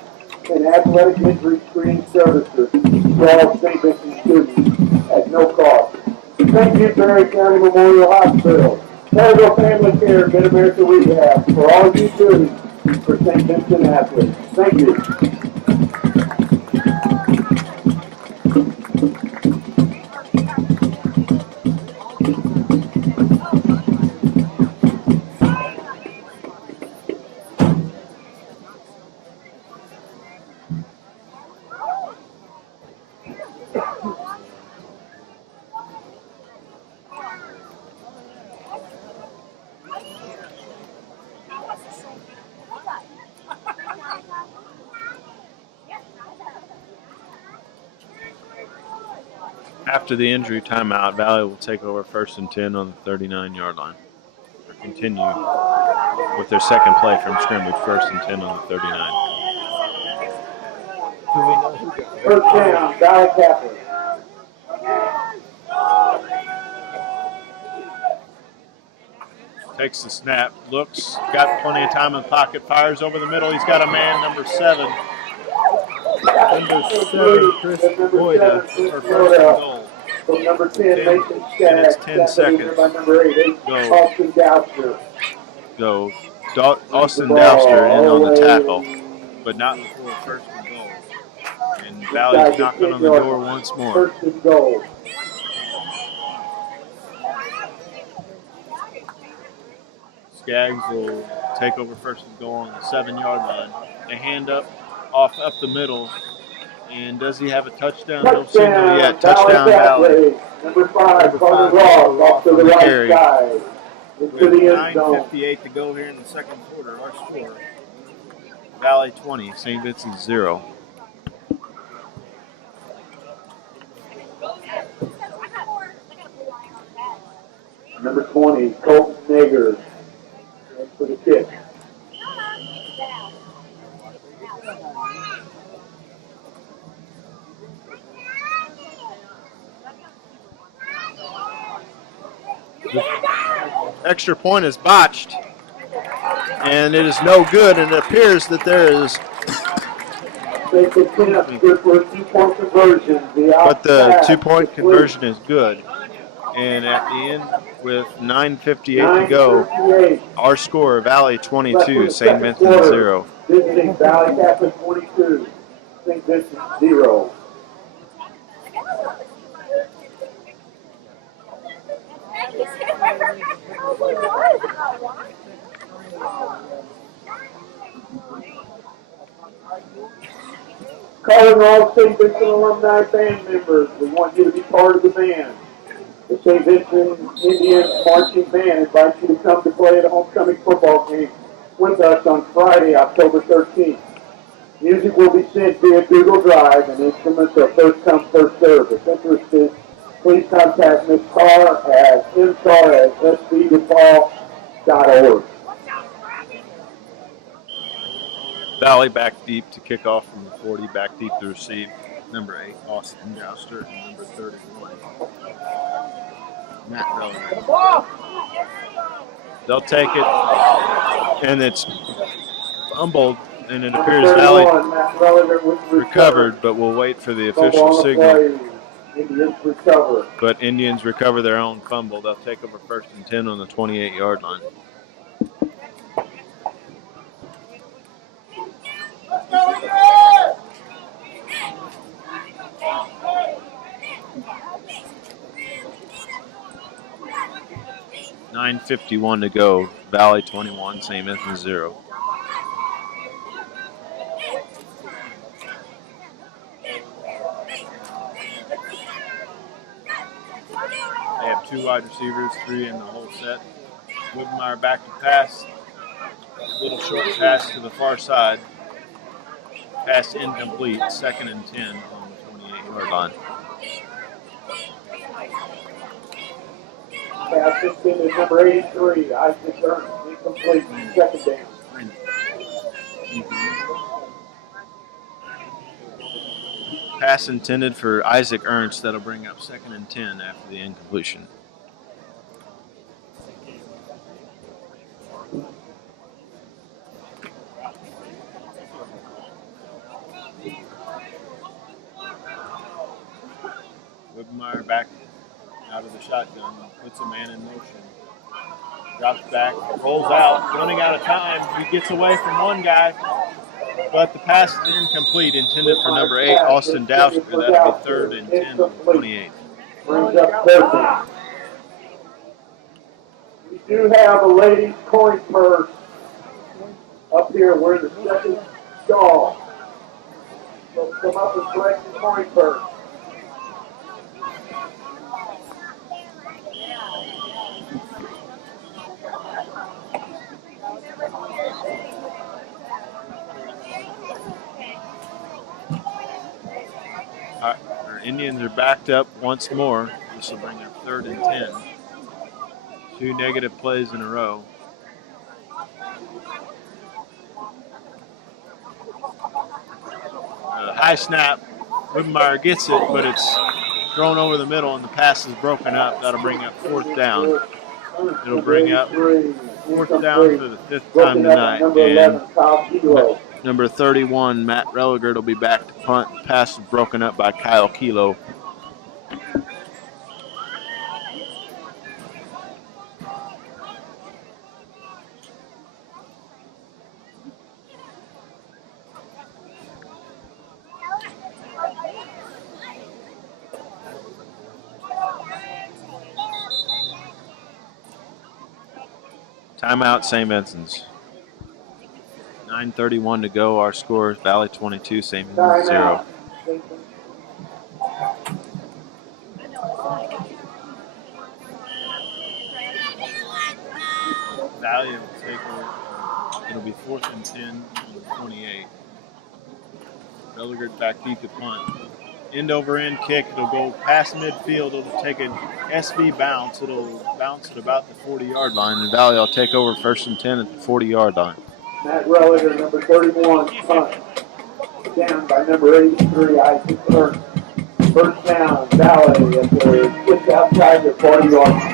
and athletic injury screening services for all St. Vincent students at no cost. Thank you, Perry County Memorial Hospital, Perryville Family Care, Mid-America Rehab, for all you do for St. Vincent athletes. Thank you. After the injury timeout, Valle will take over first and 10 on the 39-yard line. Or continue with their second play from scrimmage, first and 10 on the 39. First down, Valle Catholic. Takes the snap, looks, got plenty of time in the pocket, fires over the middle. He's got a man, number 7. Number 7, Chris Boyda, for first and goal. From number 10, Mason Skaggs. 10 seconds. By number 8, Austin Douster. Go. Austin Douster in on the tackle, but not before first and goal. And Valle's knocking on the door once more. First and goal. Skaggs will take over first and goal on the 7-yard line. They hand up the middle. And does he have a touchdown? Don't see him yet. Touchdown, Valle. Number 5, Carter Ross, off to the right side. Into the end zone. 9:58 to go here in the second quarter. Our score: Valle 20, St. Vincent 0. Number 20, Colton Nager. For the kick. Extra point is botched, and it is no good, and it appears that there is. But the 2-point conversion is good. And at the end, with 9:58 to go, our score, Valle 22, St. Vincent 0. Visiting Valle Catholic 22, St. Vincent 0. Calling all St. Vincent alumni band members, we want you to be part of the band. The St. Vincent Indians Marching Band invites you to come to play at a homecoming football game with us on Friday, October 13th. Music will be sent via Google Drive and instruments are first come, first served. If interested, please contact Ms. Carr at mcar@svdepaul.org. Valle back deep to kick off from the 40, back deep to receive. Number 8, Austin Jouster, and number 31, Matt Rellinger. They'll take it, and it's fumbled, and it appears Valle recovered, but we'll wait for the official signal. But Indians recover their own fumble. They'll take over 1st and 10 on the 28-yard line. .951 to go. Valle 21, St. Vincent 0. They have 2 wide receivers, 3 in the whole set. Whitmire back to pass. Little short pass to the far side. Pass incomplete. 2nd and 10 on the 28-yard line. Pass intended number 83, Isaac Ernst, incomplete, 2nd down. Pass intended for Isaac Ernst. That'll bring up 2nd and 10 after the incompletion. Whitmire back out of the shotgun, puts a man in motion, drops back, rolls out, running out of time. He gets away from one guy, but the pass is incomplete, intended for number 8, Austin Jouster. That'll be 3rd and 10 on the 28. Brings up 13. We do have a ladies' coin purse up here. We're in the 2nd stall. So come up and collect the coin purse. Our Indians are backed up once more. This will bring up 3rd and 10. 2 negative plays in a row. High snap. Whitmire gets it, but it's thrown over the middle, and the pass is broken up. That'll bring up 4th down. It'll bring up 4th down for the 5th time tonight. And number 31, Matt Relliger, will be back to punt. The pass is broken up by Kyle Kilo. Timeout, St. Vincent's. 9:31 to go. Our score is Valle 22, St. Vincent 0. Valle will take over. It'll be 4th and 10 on the 28. Relliger back deep to punt. End over end kick. It'll go past midfield. It'll take an SV bounce. It'll bounce at about the 40-yard line. And Valle will take over 1st and 10 at the 40-yard line. Matt Relliger, number 31, punt. Down by number 83, Isaac Ernst. 1st down, Valle at just outside the 40-yard line.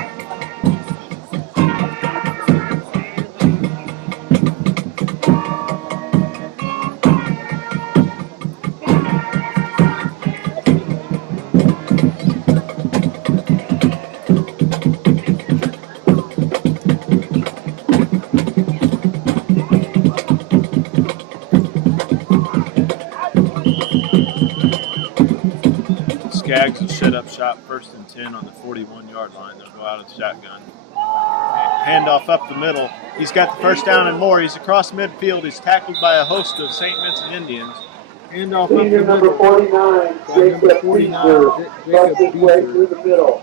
Skaggs will set up shop 1st and 10 on the 41-yard line. They'll go out of the shotgun. Handoff up the middle. He's got the 1st down and more. He's across midfield. He's tackled by a host of St. Vincent Indians. Handoff up Senior the number middle. 49, By number Jacob 49, Beaver, Jacob busts his way Beaver. through the middle.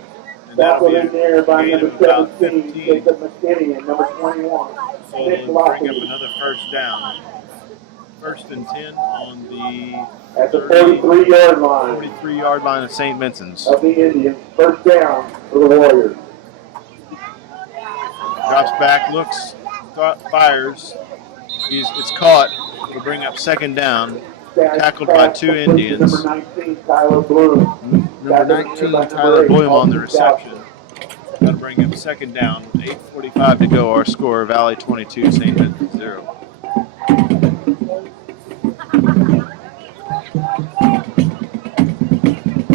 And that'll Tackled be in there by gain number of about 17, 15. Jacob McKinney, and number 21, So Nick it'll bring up Lockheed. another first down. First and 10 on the At the 43-yard line 43-yard line of St. Vincent's. of the Indians. First down for the Warriors. Drops back, looks, fires. It's caught. It'll bring up second down. Tackled by 2 Indians. Number 19, Tyler Bloom. Number 19, Tyler Bloom on the reception. That'll bring up second down with 8:45 to go. Our score, Valle 22, St. Vincent 0.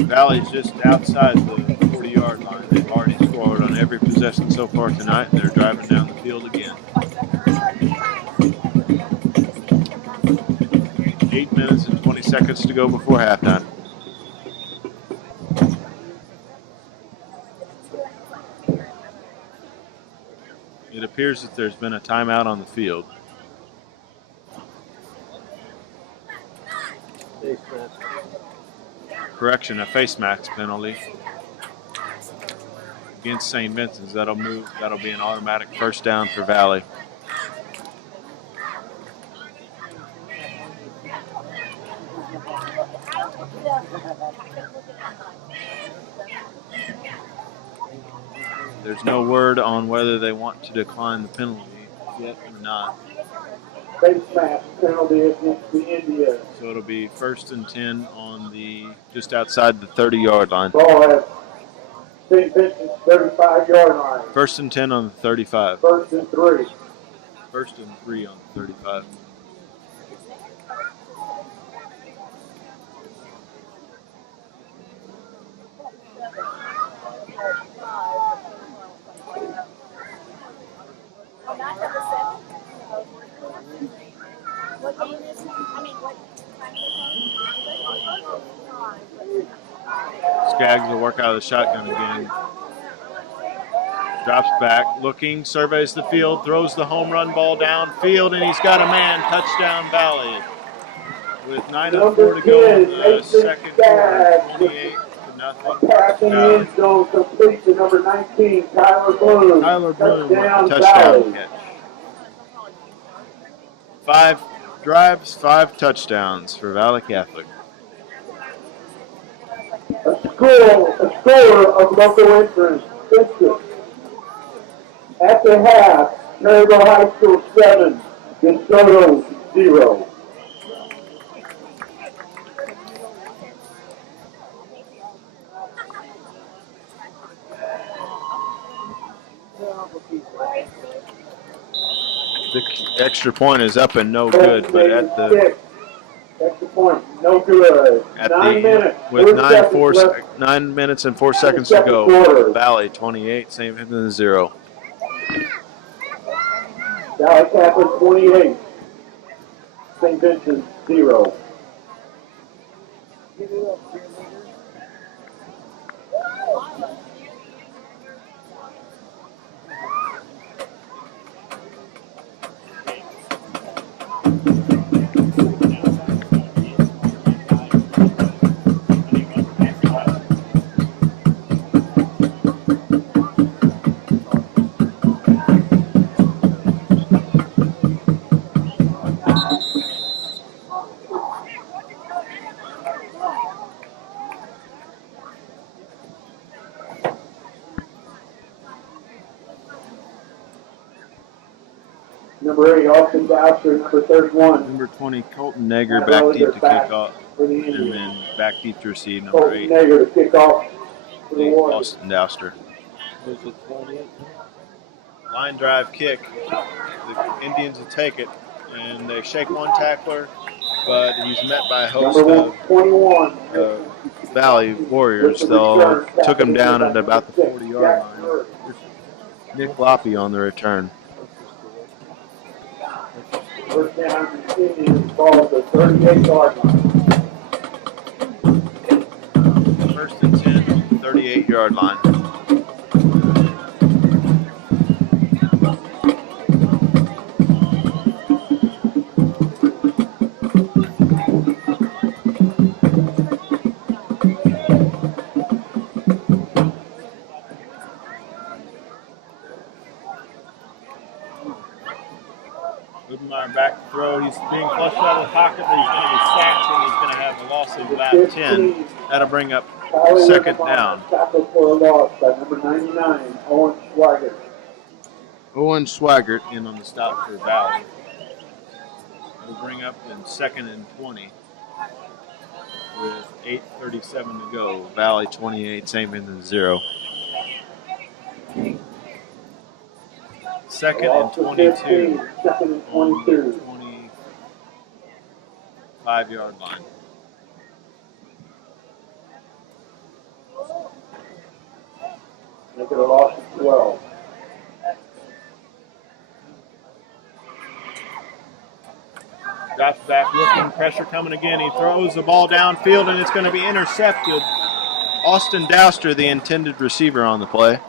Valle's just outside the 40-yard line. They've already scored on every possession so far tonight, and they're driving down the field again. 8 minutes and 20 seconds to go before halftime. It appears that there's been a timeout on the field. Correction, a face mask penalty against St. Vincent's. That'll be an automatic first down for Valle. There's no word on whether they want to decline the penalty yet or not. Face mask penalty against the Indians. So it'll be first and 10 on the just outside the 30-yard line. Ball at St. Vincent's 35-yard line. First and 10 on the 35. First and 3. First and 3 on the 35. Skaggs will work out of the shotgun again. Drops back, looking, surveys the field, throws the home run ball downfield, and he's got a man. Touchdown Valle. With 9:04 to go in the second quarter, 28-0. Passing end zone complete to number 19, Tyler Bloom. Tyler Bloom with Touchdown, the touchdown Valle. catch. 5 drives, 5 touchdowns for Valle Catholic. A score of local interest, Vincent. At the half, Maryville High School 7, DeSoto 0. The extra point is up and no good, but at the extra point, no good. at 9 minutes. with 4 9 minutes and 4 seconds to go, Valle 28, St. Vincent 0. Valle Catholic 28, St. Vincent 0. Number 8, Austin Douster. Number 31. Number 20, Colton Negger back deep to kick off, For the and Indians. then back deep to receive. Number Colton 8, Nager to kick off for the Warriors. Austin Douster. Line drive kick. The Indians will take it, and they shake one tackler, but he's met by a host Number of 21. Valle Warriors, though, took him down at about the 40-yard line. Nick Loppy on the return. First down, Indians ball at the 38-yard line. First and 10, 38-yard line. throw. He's being flushed out of the pocket, but he's going to be sacked, and he's going to have a loss of about 10. That'll bring up second down. Tackle for a loss by number 99, Owen Swigert. Owen Swigert in on the stop for Valle. We'll bring up in 2nd and 20 with 8:37 to go. Valle 28, St. Vincent 0. 2nd and 22. Second and 22. 25-yard line. Make it a loss of 12. Drops back, looking, pressure coming again. He throws the ball downfield, and it's going to be intercepted. Austin Douster, the intended receiver on the play.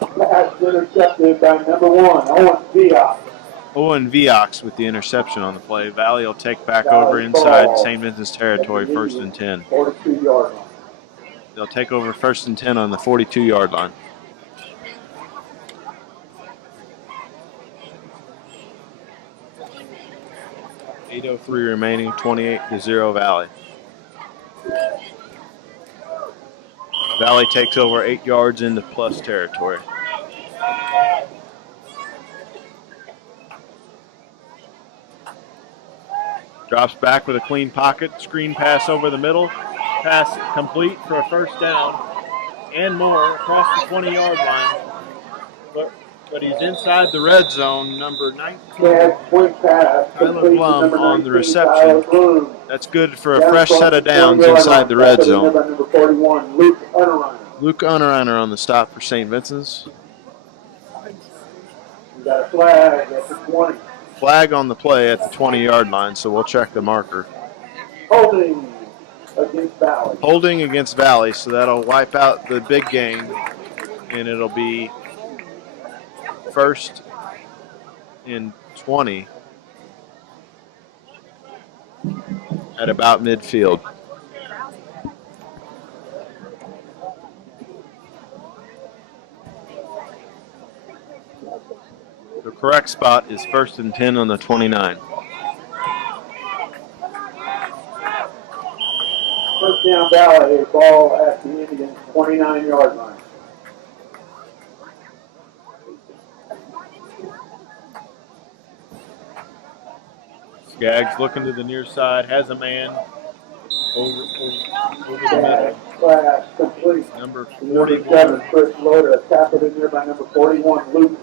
Pass intercepted by number 1, Owen Viox. Owen Viox with the interception on the play. Valle will take back over inside St. Vincent's territory, 1st and 10. 42-yard line. They'll take over 1st and 10 on the 42-yard line. .803 remaining, 28-0 Valle. Valle takes over 8 yards into plus territory. Drops back with a clean pocket, screen pass over the middle, pass complete for a first down and more across the 20-yard line. But he's inside the red zone, number 19. Tyler Blum on the reception. That's good for a fresh set of downs inside the red zone. Luke Unterreiner on the stop for St. Vincent's. We got a flag at the 20. Flag on the play at the 20-yard line, so we'll check the marker. Holding against Valle. Holding against Valle, so that'll wipe out the big gain, and it'll be 1st and 20 at about midfield. The correct spot is 1st and 10 on the 29. First down Valle, ball at the Indians' 29-yard line. Skaggs looking to the near side, has a man over the middle. Class complete. Number 47, Chris Loda, tackled in there by number 41, Luke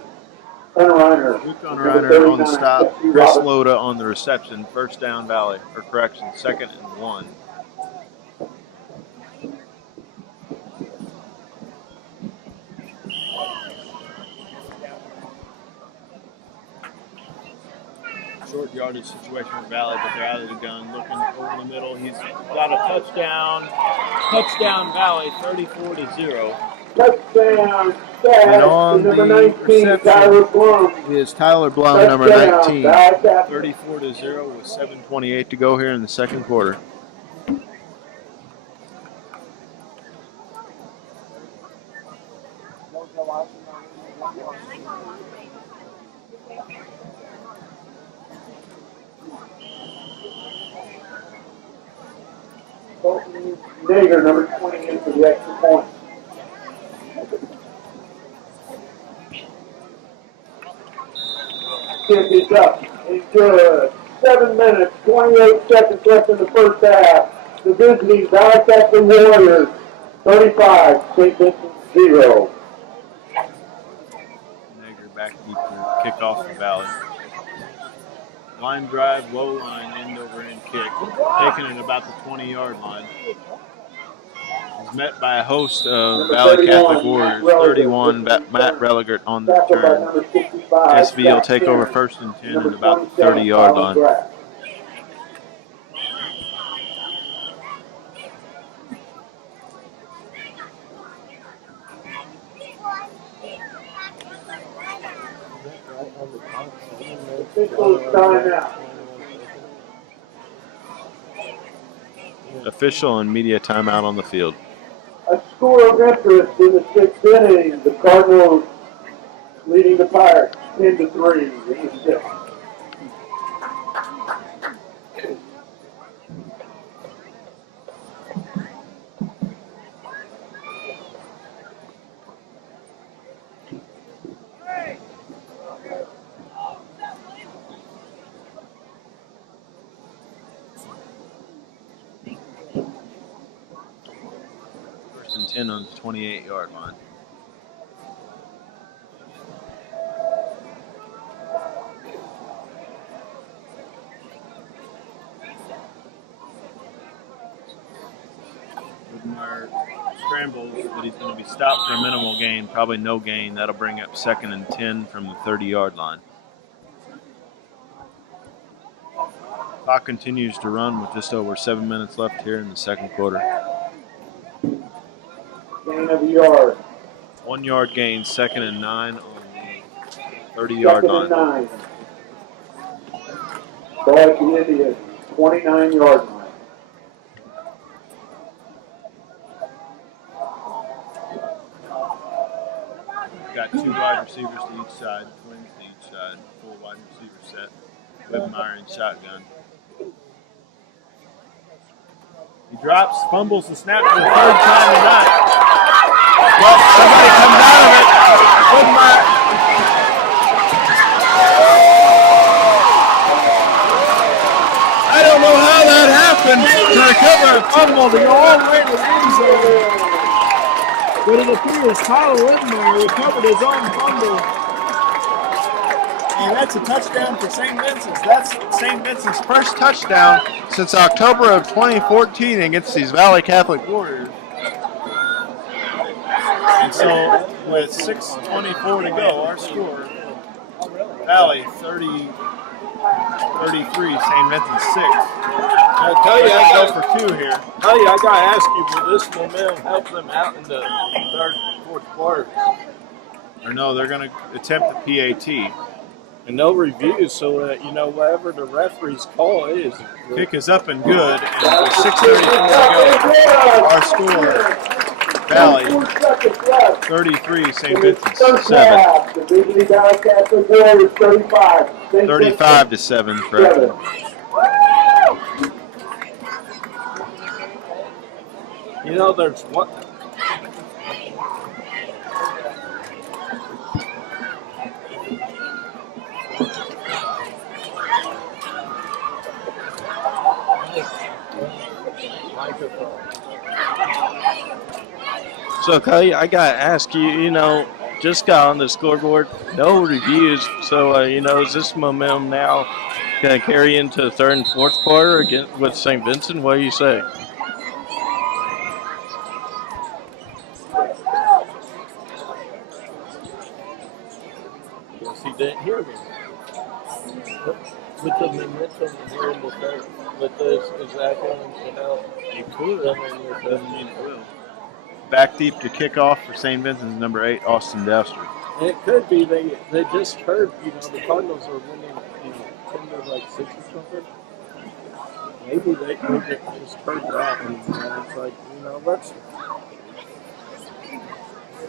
Unterreiner. Luke Unterreiner on the stop, Chris Loda on the reception. First down Valle, or correction, 2nd and 1. Short yardage situation for Valle, but they're out of the gun. Looking over the middle. He's got a touchdown. Touchdown Valle, 34-0. Touchdown, And on number the 19, Tyler Blum. is Tyler Blum, number 19. 34-0 with 7:28 to go here in the second quarter. Nager, number 28 for the extra point. Kick is up. It's good. 7 minutes, 28 seconds left in the first half. The visiting Valle Catholic Warriors, 35, St. Vincent 0. Nager back deep for kickoff for Valle. Line drive, low line, end over end kick. Taking it about the 20-yard line. He's met by a host of Valle Catholic Warriors. 31, Matt Relegert on the return. SV will take over 1st and 10 at about the 30-yard line. Official and media timeout on the field. A score of interest in the 6th inning. The Cardinals leading the Pirates 10-3 in the sixth. First and 10 on the 28-yard line. Whitmire scrambles, but he's going to be stopped for a minimal gain, probably no gain. That'll bring up 2nd and 10 from the 30-yard line. Clock continues to run with just over 7 minutes left here in the second quarter. Gain of a yard. 1 yard gain, 2nd and 9 on the 30-yard line. 2nd and 9. Ball at the Indians, 29-yard line. Got 2 wide receivers to each side, twins to each side, full wide receiver set. Whitmire in shotgun. He drops, fumbles the snap for the 3rd time tonight. But somebody comes out of it. Whitmire. I don't know how that happened to recover a fumble to go all the way to the end zone. But it appears Tyler Whitmire recovered his own fumble. And that's a touchdown for St. Vincent's. That's St. Vincent's first touchdown since October of 2014 against these Valle Catholic Warriors. And so with 6:24 to go, our score, Valle 30, 33, St. Vincent's 6. I tell you, I go for 2 here. got to ask you, will this momentum help them out in the 3rd and 4th quarter? Or no, they're going to attempt the PAT. And no reviews, so that, whatever the referee's call is. Kick is up and good, and with 6:34 to go, our score, Valle 33, St. Vincent's 7. 35 to 7, correct. There's one. So, Cody, I got to ask you, just got on the scoreboard, no reviews. So, is this momentum now going to carry into the 3rd and 4th quarter again with St. Vincent? What do you say? Yes, he didn't hear me. With the momentum here in the 3rd, with this, is that going to help? It could. Doesn't mean it will. Back deep to kick off for St. Vincent's number 8, Austin Dowstry. And it could be they just heard, the Cardinals are winning, 10 to 6 or something. Maybe they just heard that and it's like,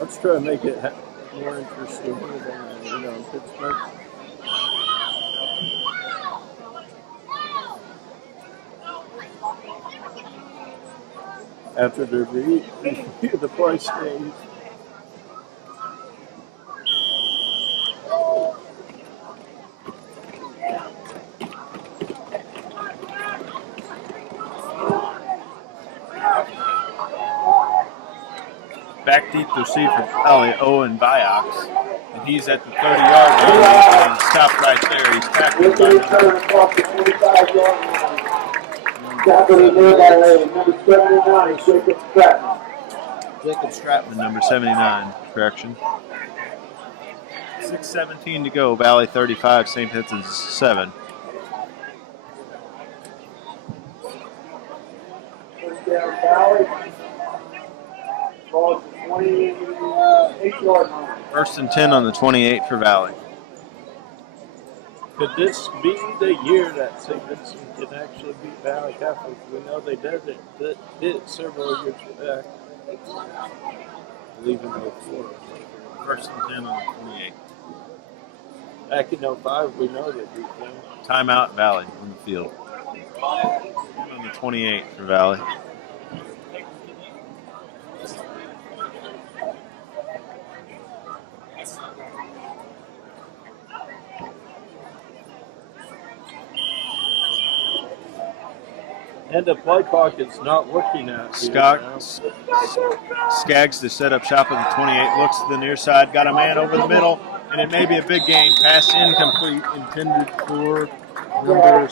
let's try to make it more interesting here than Pittsburgh. After the review the play stage. Back deep to receive for Owen Viox. And he's at the 30-yard line. He's stopped right there. He's tackled by Jacob Stratton, number 79, correction. 6:17 to go. Valle 35, St. Vincent's 7. First and 10 on the 28 for Valle. Could this be the year that St. Vincent can actually beat Valle Catholic? We know they did it several years back. I believe in 04. First and 10 on the 28. Back in '05, we know that beat them. Timeout, Valley on the field. On the 28 for Valley. And the play clock is not working out. Skaggs to set up shop at the 28. Looks to the near side. Got a man over the middle. And it may be a big gain. Pass incomplete. Intended for number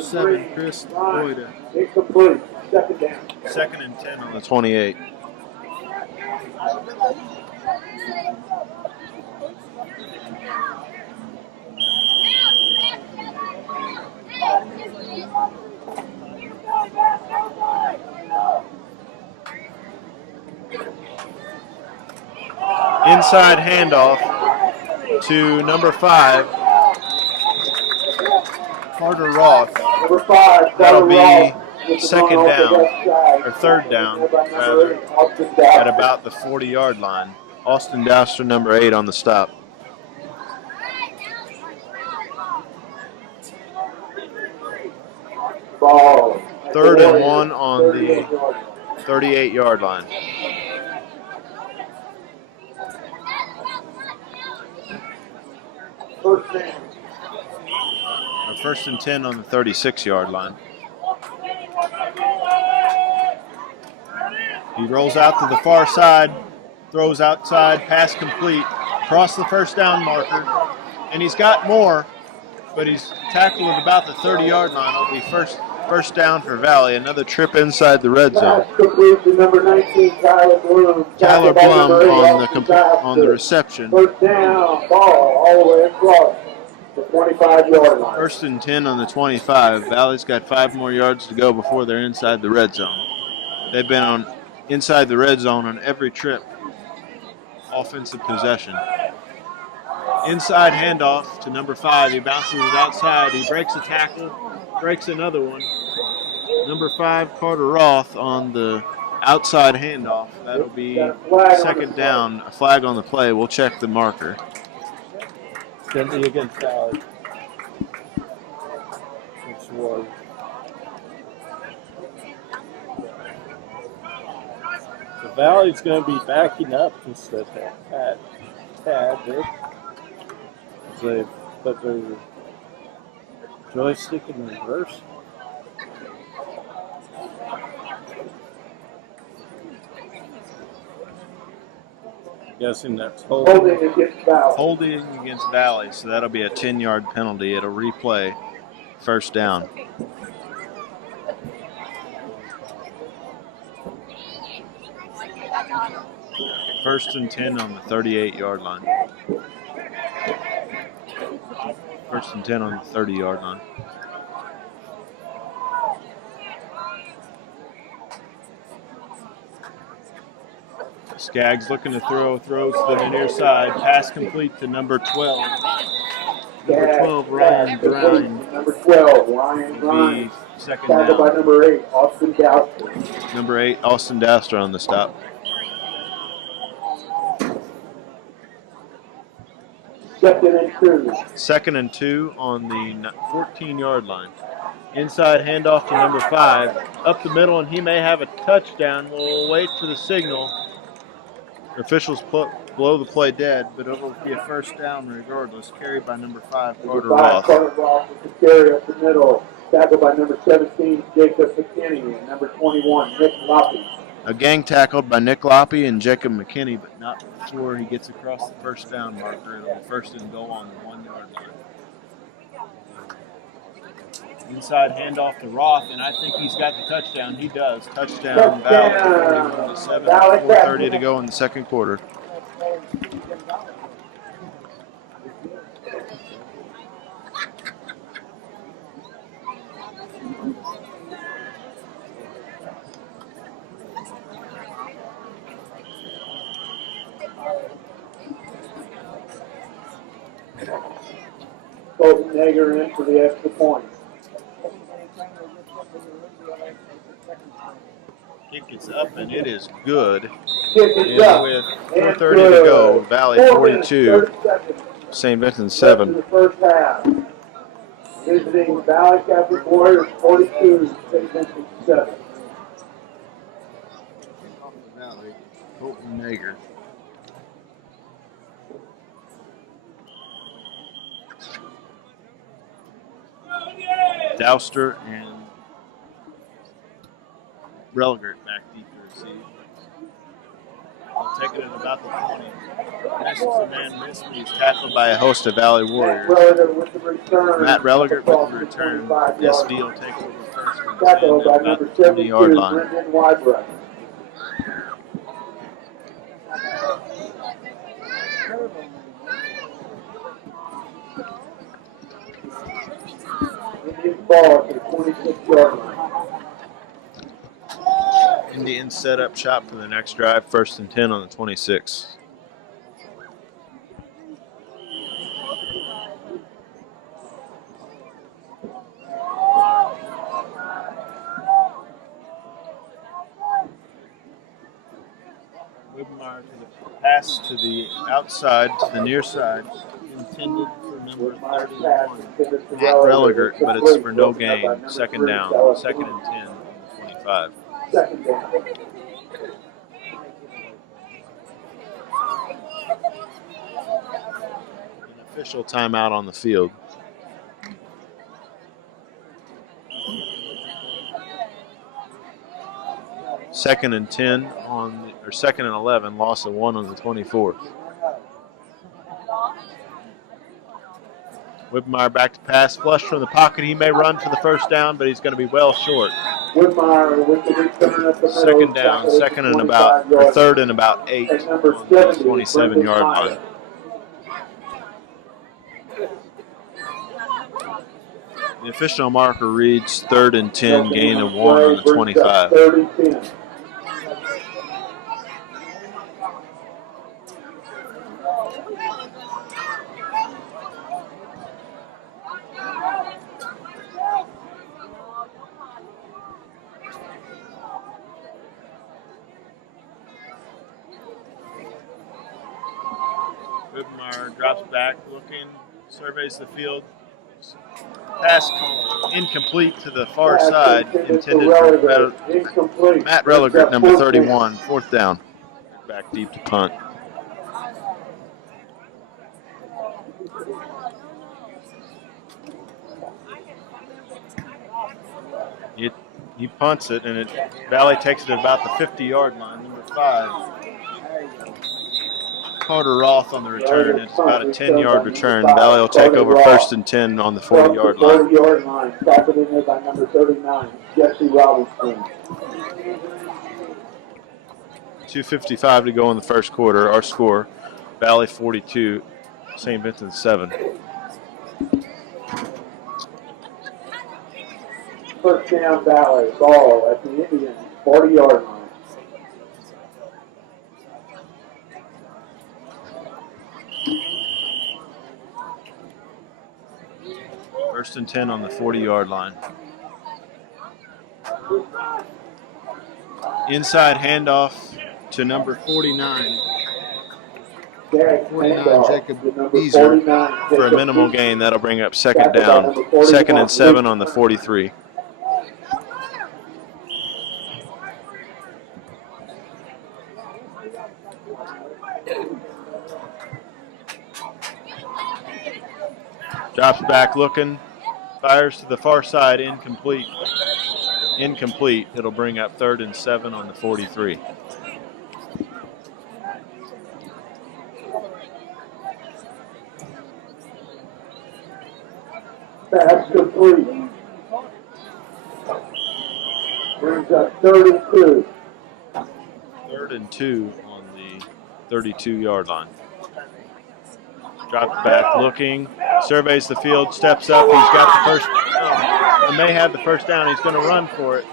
7, Chris Boyd. Incomplete. Second down. 2nd and 10 on the 28. Inside handoff to number 5, Carter Roth. Number 5. That'll be second down, or third down, rather, at about the 40-yard line. Austin Douster, number 8, on the stop. Ball. 3rd and 1 on the 38-yard line. First down. Or 1st and 10 on the 36-yard line. He rolls out to the far side, throws outside, pass complete, across the first down marker, and he's got more, but he's tackled at about the 30-yard line. It'll be first down for Valley. Another trip inside the red zone. Number 19, Tyler Bloom. Tyler Blum on the reception. First down, ball all the way across the 25-yard line. 1st and 10 on the 25. Valley's got 5 more yards to go before they're inside the red zone. They've been inside the red zone on every trip. Offensive possession. Inside handoff to number 5. He bounces it outside. He breaks a tackle, breaks another one. Number 5, Carter Roth on the outside handoff. That'll be second down. A flag on the play. We'll check the marker. It's going to be against Valley. Which was. The Valley's going to be backing up instead of that tad bit. They put their joystick in reverse. I'm guessing that's Holding against Valley. Holding against Valley, so that'll be a 10-yard penalty. It'll replay first down. First and 10 on the 38-yard line. 1st and 10 on the 30-yard line. Skaggs looking to throws to the near side. Pass complete to number 12. Number 12, Ryan Bryan. Number 12, Ryan Bryan. Second Tackled by down. number 8, Austin Douster. Number 8, Austin Douster on the stop. Second and 2 on the 14-yard line. Inside handoff to number 5. Up the middle, and he may have a touchdown. We'll wait for the signal. Officials blow the play dead, but it'll be a first down regardless. Carried by number 5, Carter Roth. Carter Roth with the carry up the middle. Tackled by number 17, Jacob McKinney, and number 21, Nick Loppy. A gang tackled by Nick Loppy and Jacob McKinney, but not before he gets across the first down marker. It'll be first and goal on the 1-yard line. Inside handoff to Roth, and I think he's got the touchdown. He does. Touchdown, Valley. 47, 4:30 to go in the second quarter. Colton Nager in for the extra point. Kick is up and it is good. Kick is And up. with And 4:30 to go, good. Valle 4 minutes, 42, 30 seconds St. Vincent left in 7. the first half. Visiting Valle Catholic Warriors 42, St. Vincent 7. Valle, Colton Nager. Douster and Religert back deep to receive. They'll take it at about the 20. Misses a man missed, but he's tackled by a host of Valley Warriors. Matt Religert with the return. SV will take over first and 10 Tackled by at about number the 20-yard 72, line. Brendan Wybrecht. Indians ball to the 26-yard line. Indians set up shop for the next drive, 1st and 10 on the 26. Wibmar to the pass to the outside, to the near side, intended for number 31, Matt Religert, but it's for no gain. 2nd down, 2nd and 10 on the 25. Second down. An official timeout on the field. Second and 10 on the, or 2nd and 11, loss of 1 on the 24. Whitmire back to pass, flush from the pocket. He may run for the first down, but he's going to be well short. Whitmire with the return at the middle. 2nd down, 2nd and about, or 3rd and about 8 on the 27-yard line. The official marker reads 3rd and 10, gain of 1 on the 25. 30-10. Whitmire drops back, looking, surveys the field. Pass incomplete to the far side, intended for Matt Religert, number 31, 4th down. Back deep to punt. He punts it, and Valle takes it at about the 50-yard line, number 5. Carter Roth on the return. It's about a 10-yard return. Valle will take over 1st and 10 on the 40-yard line. 40-yard line. Tackled in there by number 39, Jesse Robinson. 2:55 to go in the first quarter. Our score, Valle 42, St. Vincent 7. First down, Valle. Ball at the Indians, 40-yard line. First and 10 on the 40-yard line. Inside handoff to number 49. 49, Jacob Beezer for a minimal gain. That'll bring up 2nd down. 2nd and 7 on the 43. Drops back looking, fires to the far side, incomplete. Incomplete. It'll bring up 3rd and 7 on the 43. Pass complete. Brings up 32. 3rd and 2 on the 32-yard line. Drops back looking, surveys the field, steps up. He's got the first, may have the first down. He's going to run for it.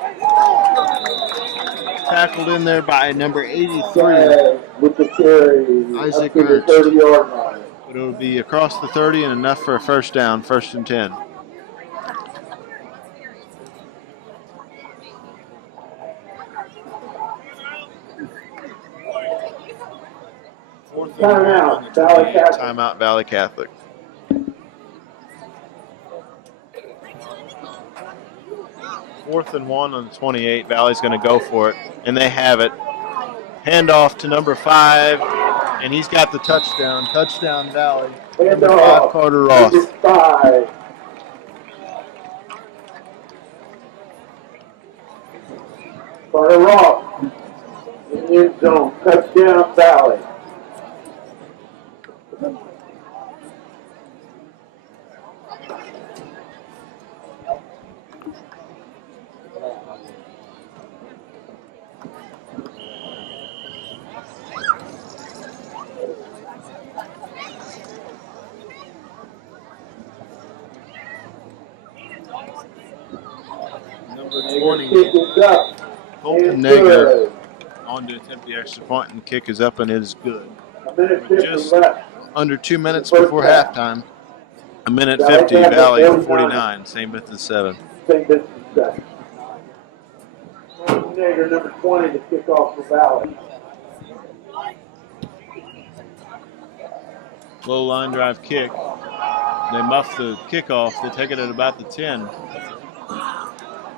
Tackled in there by number 83, with the carry, Isaac Ernst. 30-yard line. But it'll be across the 30 and enough for a first down, 1st and 10. Fourth and 1 on the 28. Timeout, Valley Catholic. Fourth and 1 on the 28. Valley's going to go for it, and they have it. Handoff to number 5, and he's got the touchdown. Touchdown, Valley. Number 5, Carter Ross. Carter Ross in the end zone. Touchdown, Valle. Number 20, Colton Nager, on to attempt the extra point, and the kick is up, and it is good. With just under 2 minutes before halftime. A minute 50, Valley 49, St. Vincent 7. St. Vincent 7. Colton Nager, number 20, to kick off for Valle. Low line drive kick. They muff the kickoff. They take it at about the 10.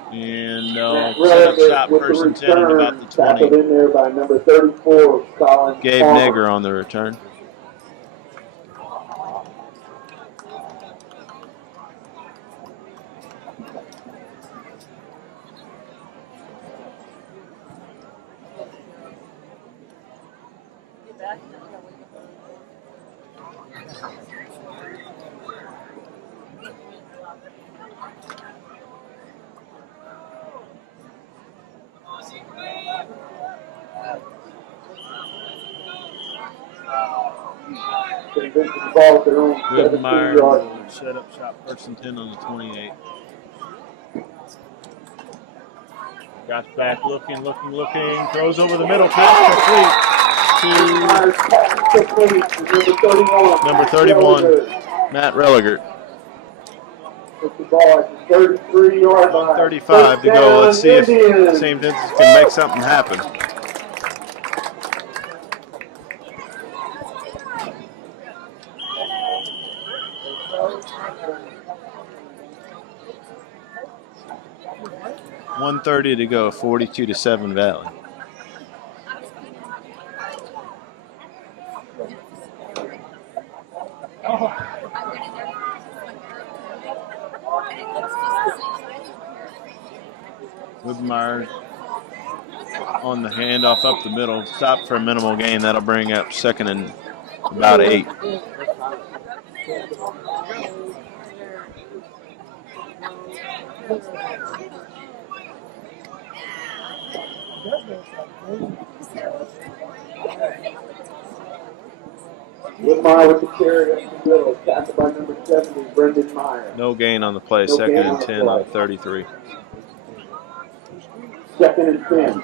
And they'll set up shop first and 10 at about the 20. In there by number 34, Colin Gabe Nager on the return. Goodmeyer will set up shop first and 10 on the 28. Got back, looking. Throws over the middle, pass complete to number 31, Matt Religert. Puts the ball at the 33-yard line. 35 to go. Let's see if St. Vincent can make something happen. .130 to go, 42-7 Valley. Woodmeyer on the handoff up the middle. Stop for a minimal gain. That'll bring up second and about 8. Woodmeyer with the carry up the middle. Tackled by number 70, Brendan Meyer. No gain on the play. Second and 10 on 33. Second and 10.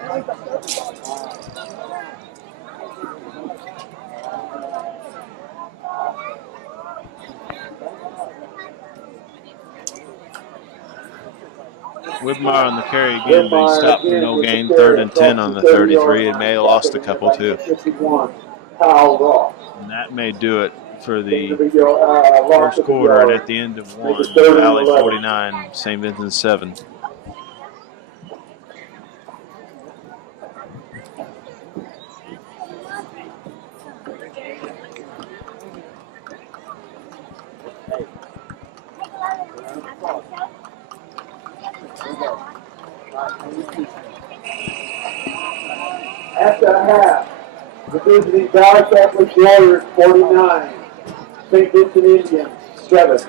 Whitmire on the carry again, but he stopped for no gain. Third and 10 on the 33. It may have lost a couple too. And that may do it for the first quarter, and at the end of one, Valley 49, St. Vincent 7. At the half, the visiting Valle Catholic Warriors 49, St. Vincent Indians 7.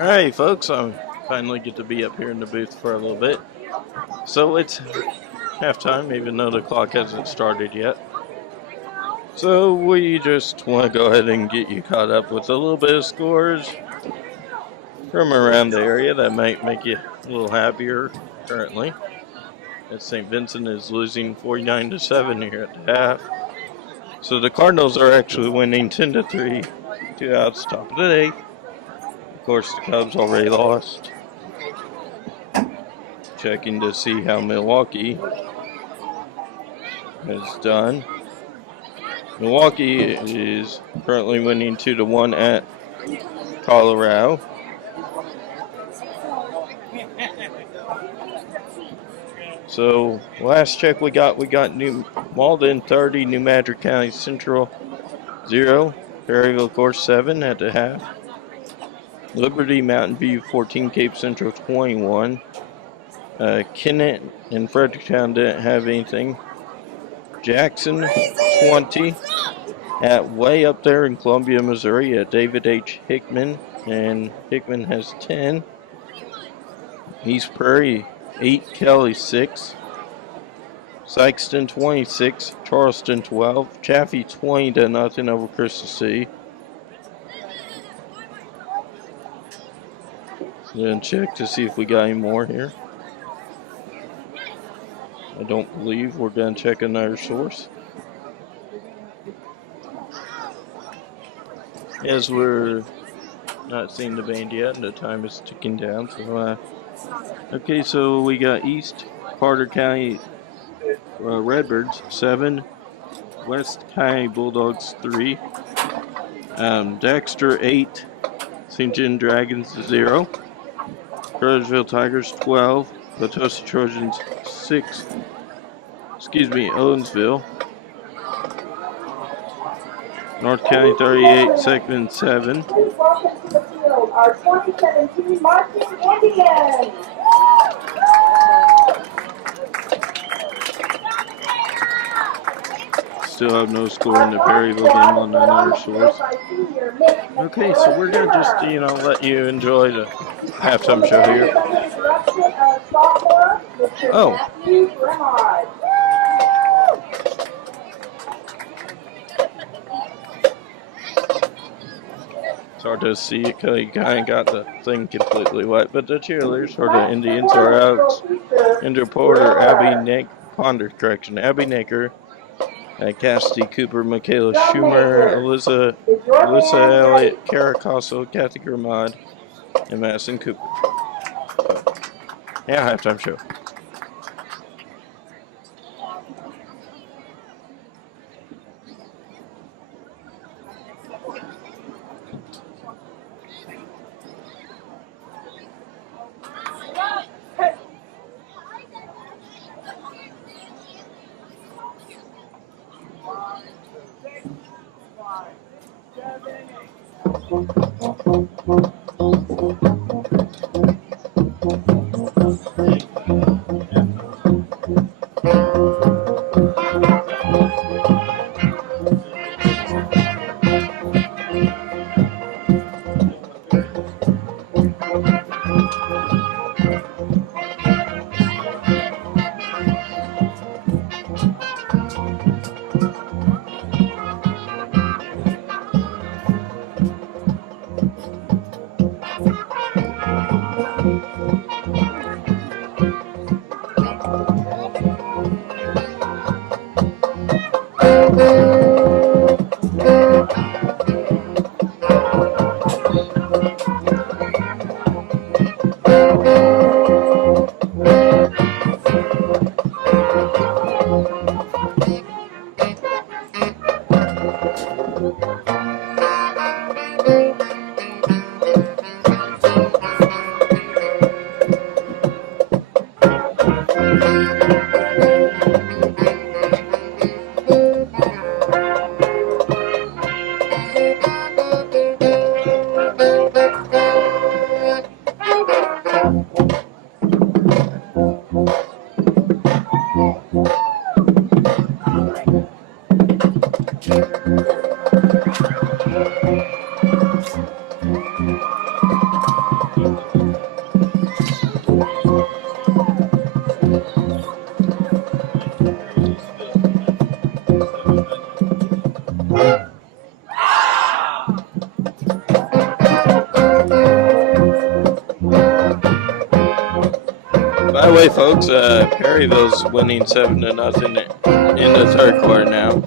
Alright, folks, I finally get to be up here in the booth for a little bit. So it's halftime, even though the clock hasn't started yet. So we just want to go ahead and get you caught up with a little bit of scores from around the area that might make you a little happier currently. As St. Vincent is losing 49-7 here at the half. So the Cardinals are actually winning 10-3, 2 outs, top of the 8th. Of course, the Cubs already lost. Checking to see how Milwaukee has done. Milwaukee is currently winning 2-1 at Colorado. So last check we got New Malden 30, New Madrid County Central 0, Perryville of course 7 at the half. Liberty Mountain View 14, Cape Central 21. Kennett and Fredericktown didn't have anything. Jackson 20 at way up there in Columbia, Missouri at David H. Hickman, and Hickman has 10. East Prairie 8, Kelly 6. Sykeston 26, Charleston 12. Chaffee 20-0 over Crystal City. Then check to see if we got any more here. I don't believe. We're going to check another source. As we're not seeing the band yet, and the time is ticking down. So, okay, so we got East Carter County Redbirds 7, West County Bulldogs 3, Dexter 8, St. John Dragons 0, Cartersville Tigers 12, Potosi Trojans 6, Owensville, North County 38, Seckman 7. Welcome to the field, our 2017 Marching Indians. Still have no score in the Perryville game on another source. Okay, so we're going to just, let you enjoy the halftime show here. Oh. It's hard to see it because you kind of got the thing completely wet, but the cheerleaders for the Indians are out. Andrew Porter, Abby Naker, Cassidy Cooper, Michaela Schumer, Alyssa Elliott, Kara Cosso, Kathy Grimod, and Madison Cooper. So, yeah, halftime show. By the way, folks, Perryville's winning 7-0 in the third quarter now.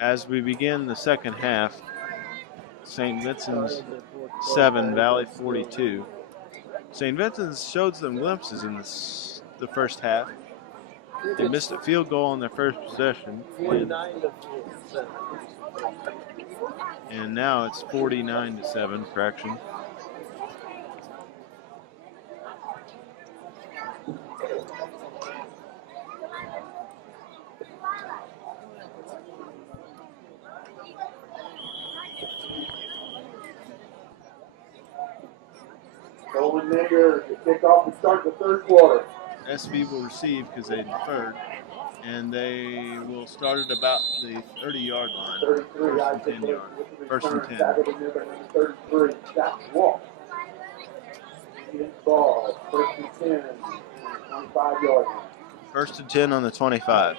As we begin the second half, St. Vincent's 7, Valle 42. St. Vincent's showed some glimpses in the first half. They missed a field goal on their first possession. And now it's 49-7, correction. Golden Nigger to kick off and start the third quarter. SV will receive because they deferred, and they will start at about the 30-yard line. 33, First and 10 yards. First and 10. 33, Jack Walk. Ball, first and 10, 25 yards. First and 10 on the 25.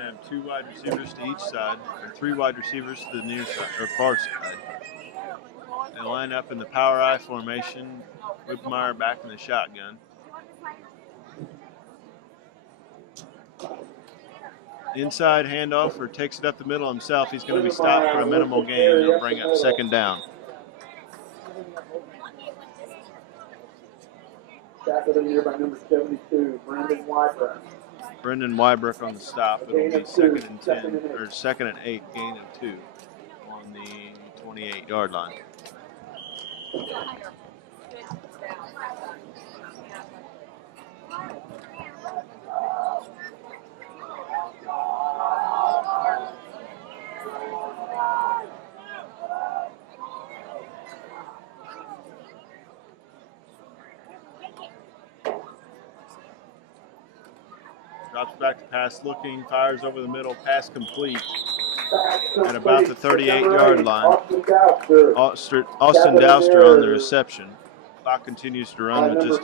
have 2 wide receivers to each side, or 3 wide receivers to the near side, or far side. They line up in the power I formation. Whitmire back in the shotgun. Inside handoff, or takes it up the middle himself. He's going to be stopped for a minimal gain. They'll bring up second down. Tackled in here by number 72, Brendan Wybrook. Brendan Wybrook on the stop. It'll be second and 10, or second and 8, gain of 2 on the 28-yard line. Drops back to pass looking, fires over the middle, pass complete at about the 38-yard line. Austin Dowster on the reception. Clock continues to run with just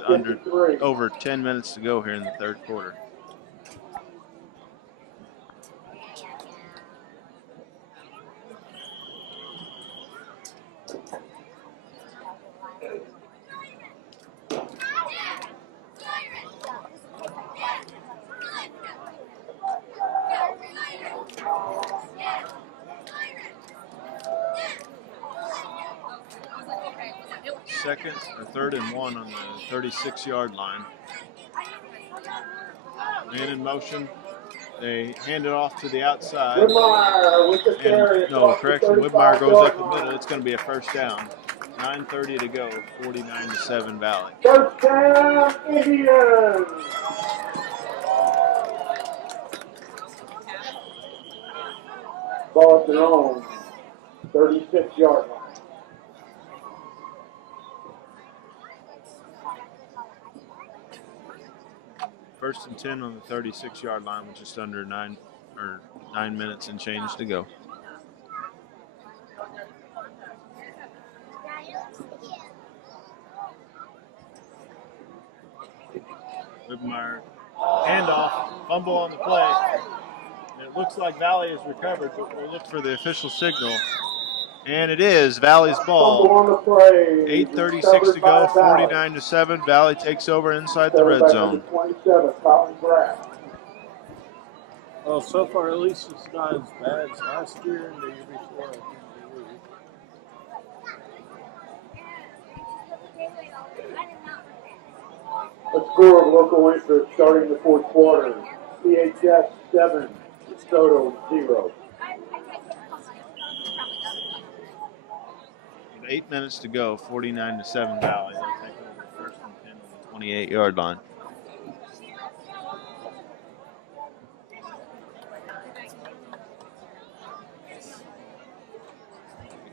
over 10 minutes to go here in the third quarter. Second or third and 1 on the 36-yard line. Man in motion. They hand it off to the outside. Whitmire with the carry. And, no, correction. Whitmire goes up the middle. It's going to be a first down. 9:30 to go. 49-7 Valley. First down, Indians. Ball at their own 36-yard line. First and 10 on the 36-yard line with just under 9 minutes and change to go. Whitmire, handoff, fumble on the play. And it looks like Valle has recovered, but we'll look for the official signal. And it is Valle's ball. 8:36 to go, 49-7. Valle takes over inside the red zone. Well, so far at least it's not as bad as last year and the year before. A score of local interest starting the fourth quarter. CHS 7, Soto 0. With 8 minutes to go, 49-7 Valley. They take over first and 10 on the 28-yard line.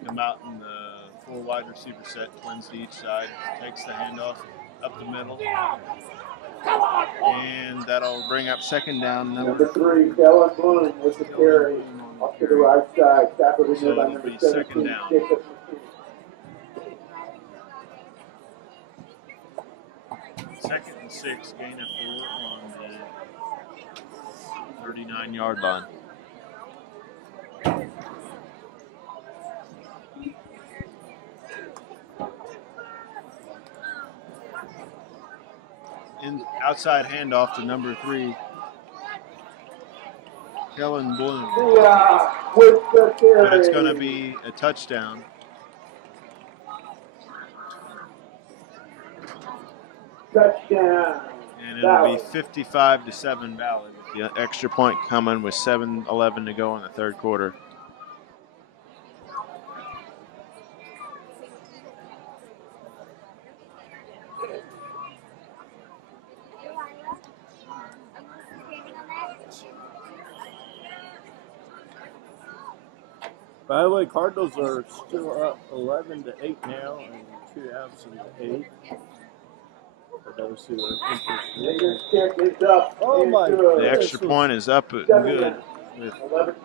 They come out in the 4 wide receiver set, twins to each side. Takes the handoff up the middle. And that'll bring up second down. Number 3, Kellen Bloom with the carry. Off to the right side. Tackled in there by number 17, second down. Jacob. Second and 6, gain of 4 on the 39-yard line. Outside handoff to number 3, Kellen Bloom. With the carry. But it's going to be a touchdown. Touchdown. And it'll be 55-7 Valley with the extra point coming with 7:11 to go in the third quarter. By the way, Cardinals are still up 11-8 now, and 2 absent 8. For those who are interested. Oh my God. The extra point is up and good with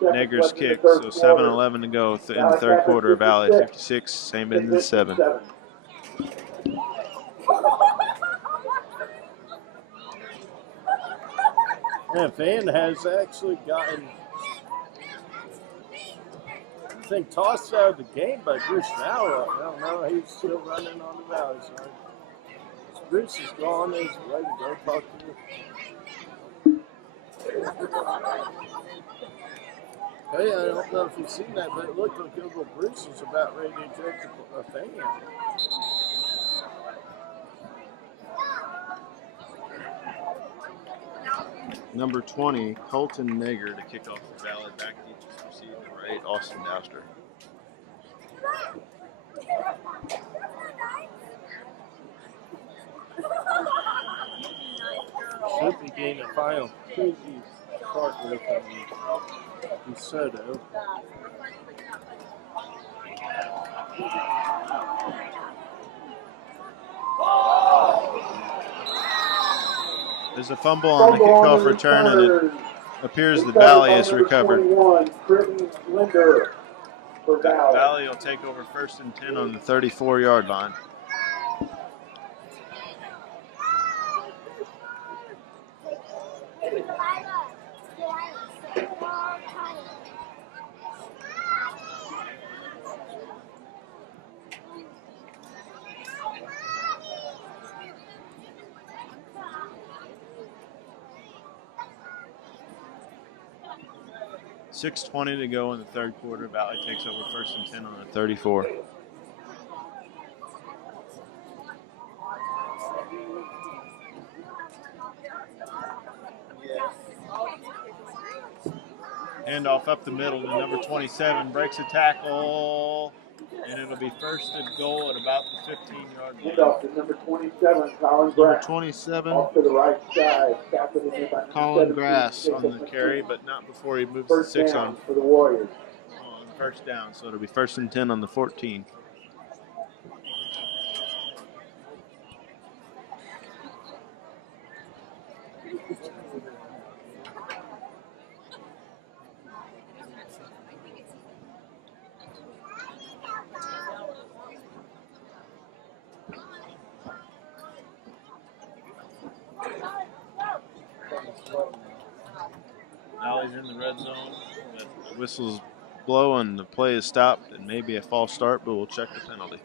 Negger's kick. So 7:11 to go in the third quarter. Valley 56, same as 7. Yeah, Van has actually gotten, I think, tossed out of the game by Bruce Valle. I don't know, he's still running on the Valley side. Bruce is gone, he's ready to go talk to you. Hey, I don't know if you've seen that, but it looked like Uncle Bruce was about ready to eject a fan. Number 20, Colton Nager to kick off the Valle. Back deep to receive the right, Austin Douster. Should be getting a final crazy start with DeSoto. There's a fumble on the kickoff return, and it appears the Valle is recovered. Valle will take over 1st and 10 on the 34-yard line. .6:20 to go in the third quarter. Valle takes over 1st and 10 on the 34. Handoff up the middle to number 27, breaks a tackle, and it'll be 1st and goal at about the 15-yard line. Handoff to number 27, Colin Grass. Number 27, off to the right side. Colin Grass on the carry, but not before he moves to 6 on for the Warriors. On 1st down, so it'll be 1st and 10 on the 14. Valle's in the red zone. The whistle's blowing, the play is stopped. It may be a false start, but we'll check the penalty.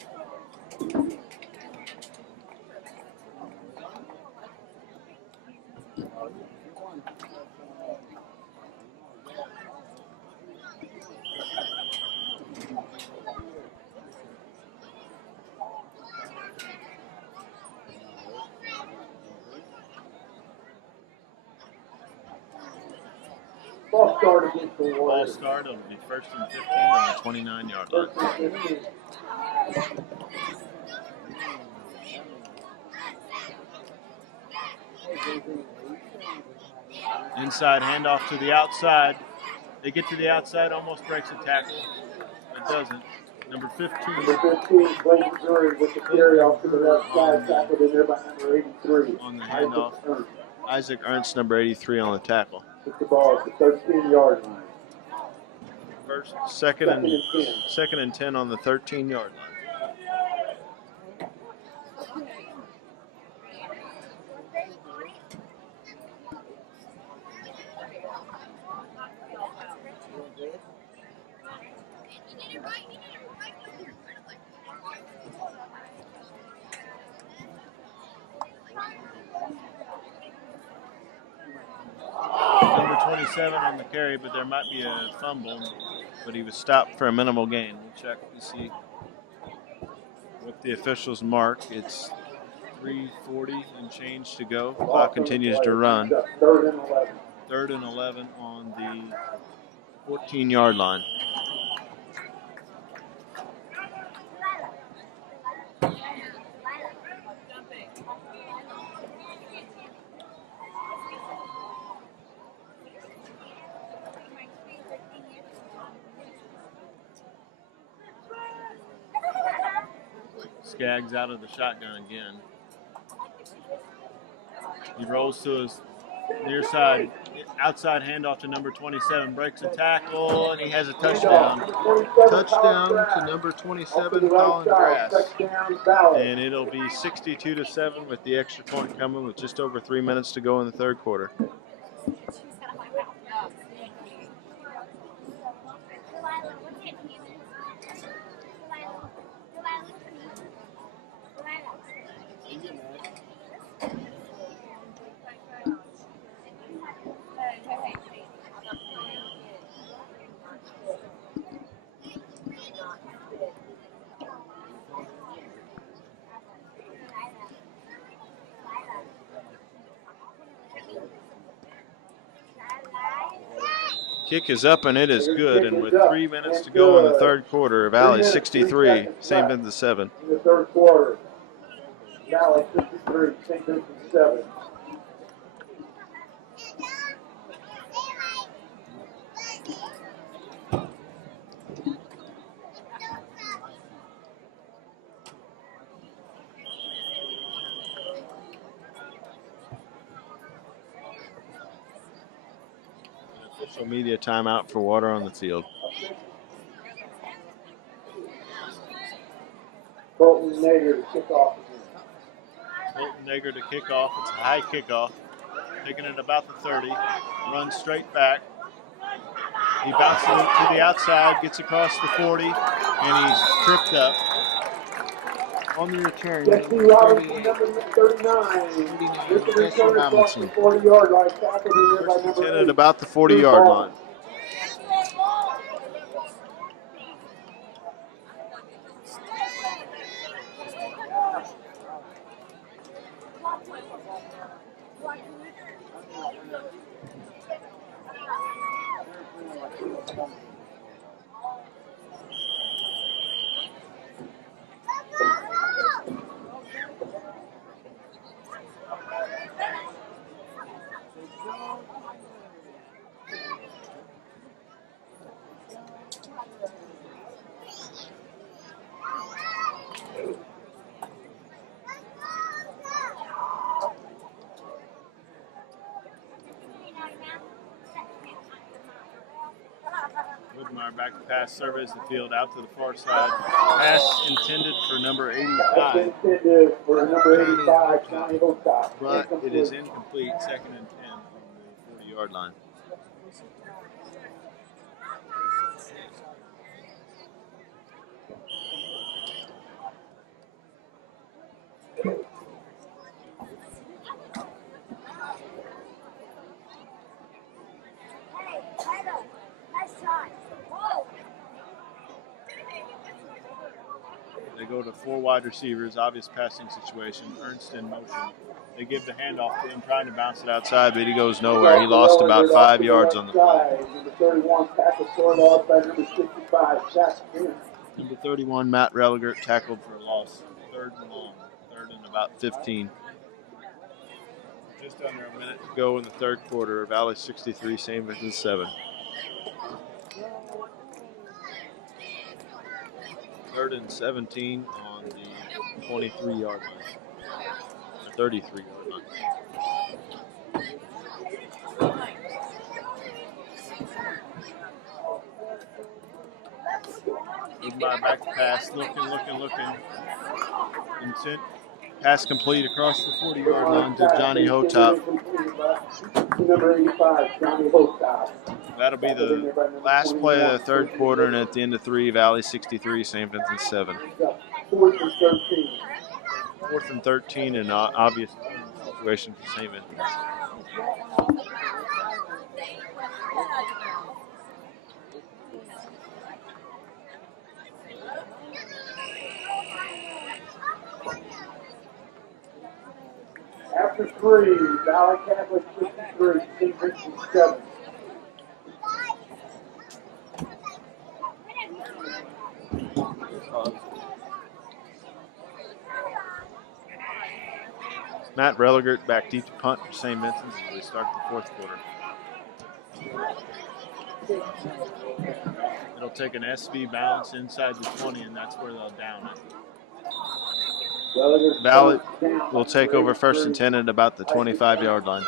False start against the False Warriors. start, it'll be 1st and 15 on the 29-yard line. Inside handoff to the outside. They get to the outside, almost breaks a tackle. It doesn't. Number 15. Number 15, Blake Missouri with the carry off to the left side, tackled in there by number 83. On the handoff. Isaac Ernst, number 83 on the tackle. Took the ball at the 13-yard line. Second and 10 on the 13-yard line. Number 27 on the carry, but there might be a fumble, but he was stopped for a minimal gain. We'll check to see what the officials mark. It's 3:40 and change to go. Clock continues to run. 3rd and 11. 3rd and 11 on the 14-yard line. Skaggs out of the shotgun again. He rolls to his near side, outside handoff to number 27, breaks a tackle, and he has a touchdown. Touchdown to number 27, Colin Grass. And it'll be 62-7 with the extra point coming with just over 3 minutes to go in the third quarter. Kick is up and it is good. And with 3 minutes to go in the third quarter, Valle 63, St. Vincent 7. In the third quarter, Valle 63, St. Vincent 7. Official media timeout for water on the field. Colton Nader to kick off. Colton Nager to kick off. It's a high kickoff. Taking it about the 30. Runs straight back. He bounces it to the outside, gets across the 40, and he's tripped up. On the return, Jesse Robinson, number 39. This is the return across the 40-yard line. Tackled in there by number 8. At about the 40-yard line. Back to pass, surveys the field out to the far side. Pass intended for number 85. Intended for number 85, Johnny Hochstadt. But it is incomplete, 2nd and 10 from the 40-yard line. They go to 4 wide receivers, obvious passing situation. Ernst in motion. They give the handoff to him, trying to bounce it outside, but he goes nowhere. He lost about 5 yards on the play. Number 31, tackle short off by number 65, Jack Smith. Number 31, Matt Religert, tackled for a loss. 3rd and long. 3rd and about 15. Just under a minute to go in the third quarter. Valle 63, St. Vincent 7. 3rd and 17 on the 23-yard line. 33-yard line. Goodbye, back to pass. Looking. Vincent. Pass complete across the 40-yard line to Johnny Hotop. Number 85, Johnny Hotop. That'll be the last play of the third quarter, and at the end of 3, Valle 63, St. Vincent 7. 4th and 13. 4th and 13, and obvious situation for St. Vincent. After 3, Valle Catholic 63, St. Vincent 7. Matt Religert back deep to punt for St. Vincent's as we start the fourth quarter. It'll take an SV bounce inside the 20, and that's where they'll down it. Valle will take over 1st and 10 at about the 25-yard line.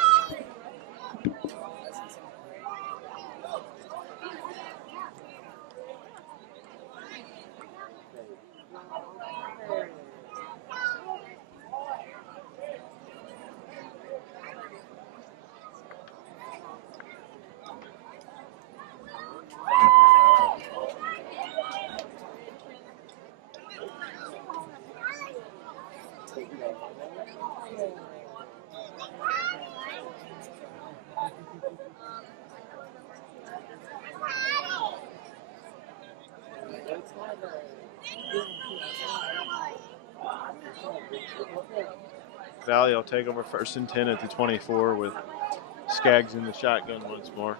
Valle will take over 1st and 10 at the 24 with Skaggs in the shotgun once more.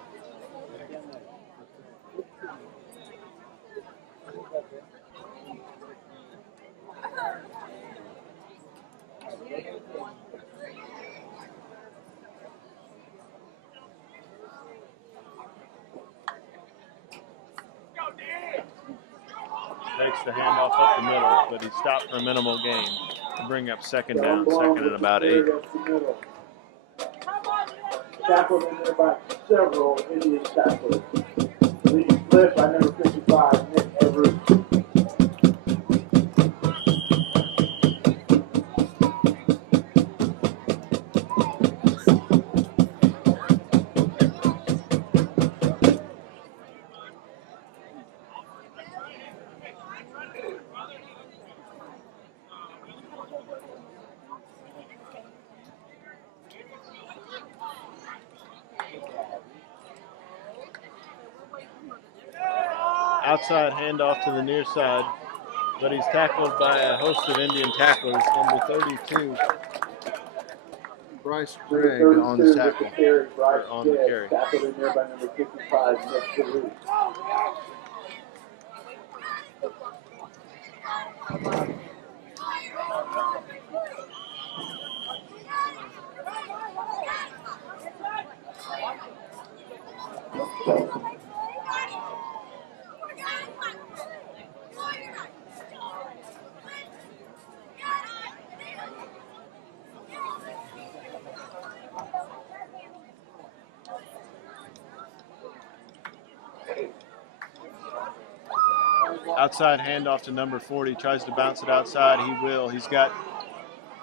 the handoff up the middle, but he stopped for a minimal gain to bring up second down, second and about 8. Tackled in there by several Indian tacklers. Leading split by number 55, Nick Everett. Outside handoff to the near side, but he's tackled by a host of Indian tacklers. Number 32, Bryce Gregg on the tackle, or on the carry. Tackled in there by number 55, Nick Everett. Outside handoff to number 40, tries to bounce it outside. He will. He's got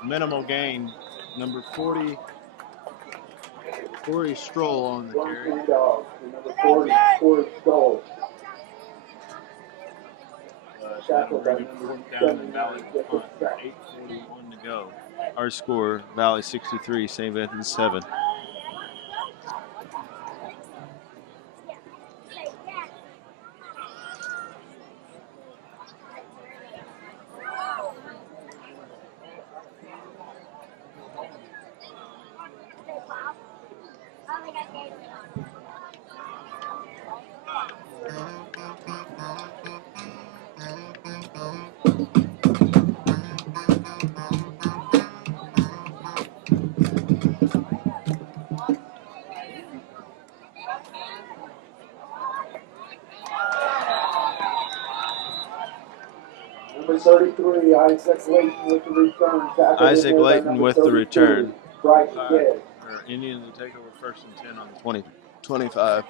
minimal gain. Number 40, Corey Stroll on the carry. Number 40, Corey Stroll. That'll bring it fourth down and Valley punt. 8:41 to go. Our score, Valley 63, St. Vincent 7. Number 33, Isaac Layton with the return. Isaac Layton with the return. Bryce Gregg. Indians will take over first and 10 on the 25.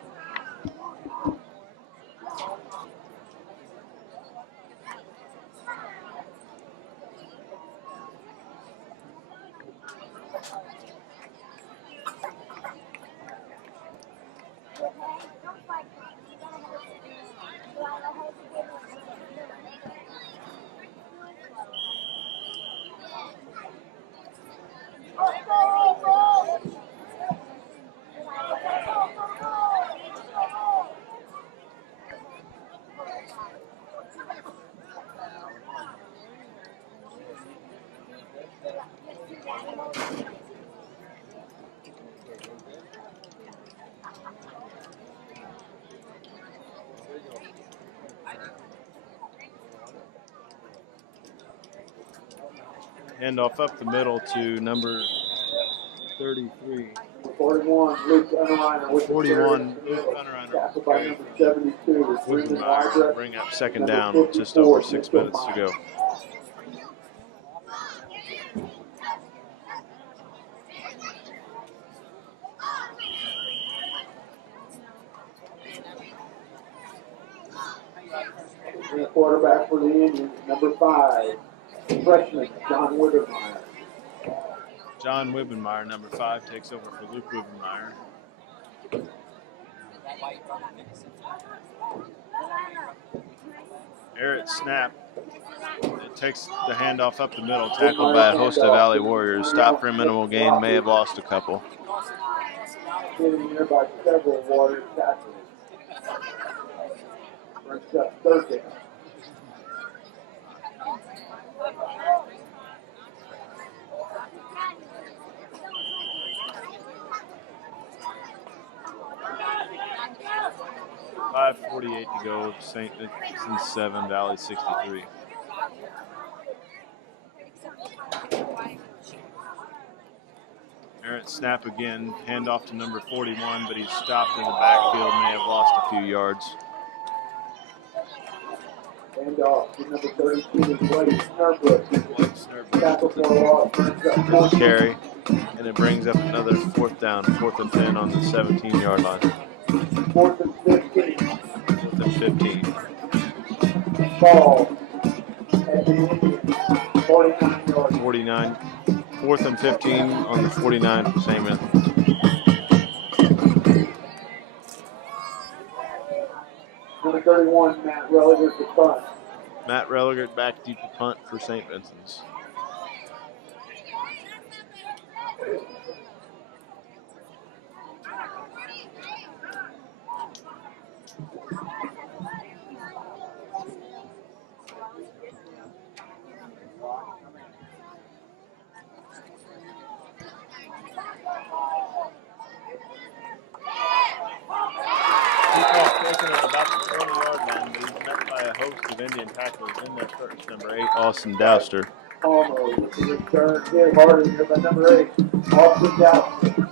Handoff up the middle to number 33. 41, Luke Unreiner with the 41, carry. Luke Unreiner. Tackled by number 72, Freeman Wickenmeyer Margaret. bring up second down with just over 6 minutes to go. And the quarterback for the Indians, number 5, freshman John Wittermeyer. John Wibbenmeyer, number 5, takes over for Luke Wibbenmeyer. Eric snap. It takes the handoff up the middle, tackled by a host of Valley Warriors. Stopped for a minimal gain, may have lost a couple. Getting there by several Warriors tacklers. Brings up third down. .548 to go, St. Vincent 7, Valley 63. Errant snap again, handoff to number 41, but he's stopped in the backfield, may have lost a few yards. And off to number 32 is Blake Snurbush. Blake Snurbush. Tackle for a loss. Brings up fourth. Carry, and it brings up another 4th down, 4th and 10 on the 17-yard line. 4th and 15. 4th and 15. Ball at the Indians. 49 yards. 49. 4th and 15 on the 49 for St. Vincent. Number 31, Matt Religer to punt. Matt Relegate back deep to punt for St. Vincent's. Indian tackles in their first, number 8, Austin Dowster. Palmer with the return. Hit harder here by number 8, Austin Dowster.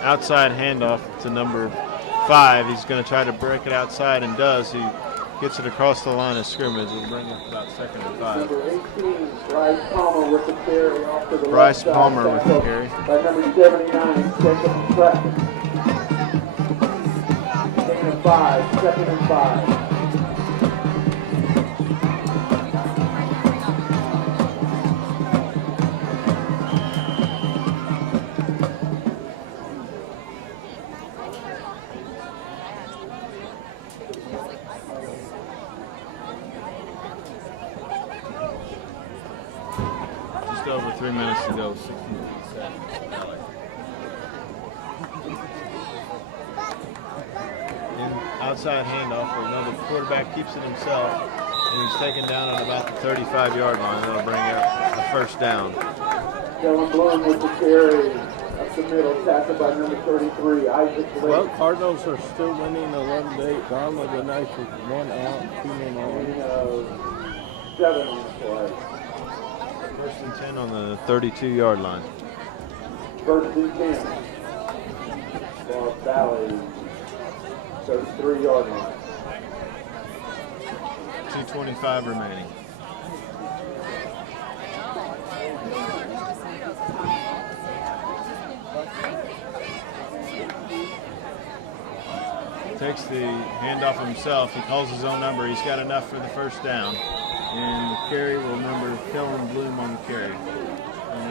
Outside handoff to number 5. He's going to try to break it outside and does. He gets it across the line of scrimmage. It'll bring up about 2nd and 5. Number 18, Bryce Palmer with the carry off to the Bryce left Palmer side. with the carry. By number 79, 2nd and 2nd. 2nd and 5, 2nd and 5. Over 3 minutes to go. 16-7. Outside handoff where another quarterback keeps it himself, and he's taken down at about the 35-yard line. That'll bring up a 1st down. Dylan Bloom with the carry up the middle, tackled by number 33, Isaac Lee. Well, Cardinals are still winning 11-8. Gone with the night with 1 out, 2 men on. 7 on the play. 1st and 10 on the 32-yard line. 1st and 10. Ball Valle, 33-yard line. 2:25 remaining. Takes the handoff himself. He calls his own number. He's got enough for the 1st down. And the carry will remember Kellen Bloom on the carry.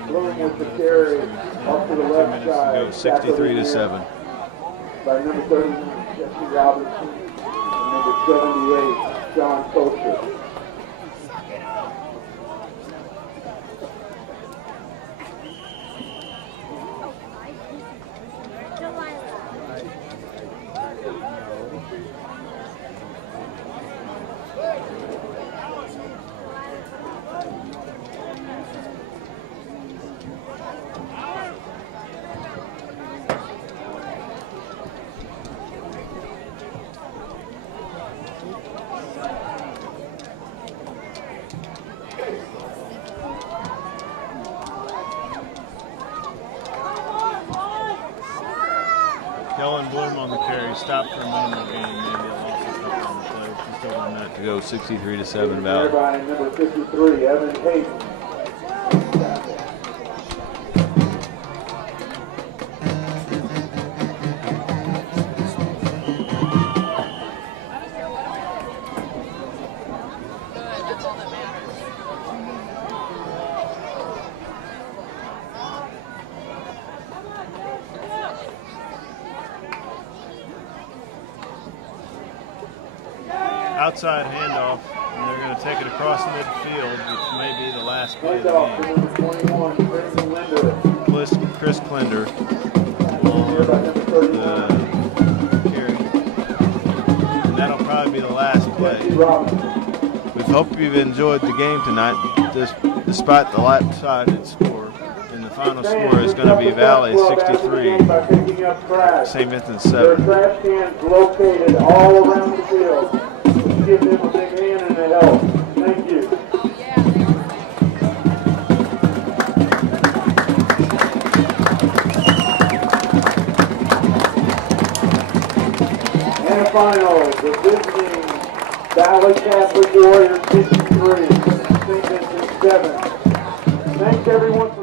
Bloom with the carry off to the left side. 2 minutes to go, 63-7. By number 39, Jesse Robinson. And number 78, John Coaster. Kellen Bloom on the carry, stopped for a moment of the game, maybe a loss of couple on the play. She's still 1 minute to go, 63-7 Valle. By number 53, Evan Hayden. outside handoff, and they're going to take it across the midfield, which may be the last play of the Handoff game. to number 21, Brandon Linder. Chris Klinder Here by number 39. carry. And that'll probably be the last play. Jesse Robinson. We hope you've enjoyed the game tonight, despite the lopsided score. And the final score is going to be Valle 63, St. Vincent There are 7. trash cans located all around the field. Let's give them a big hand and a help. Thank you. And finals, the visiting Valle Catholic Warriors 53, St. Vincent 7. Thanks everyone.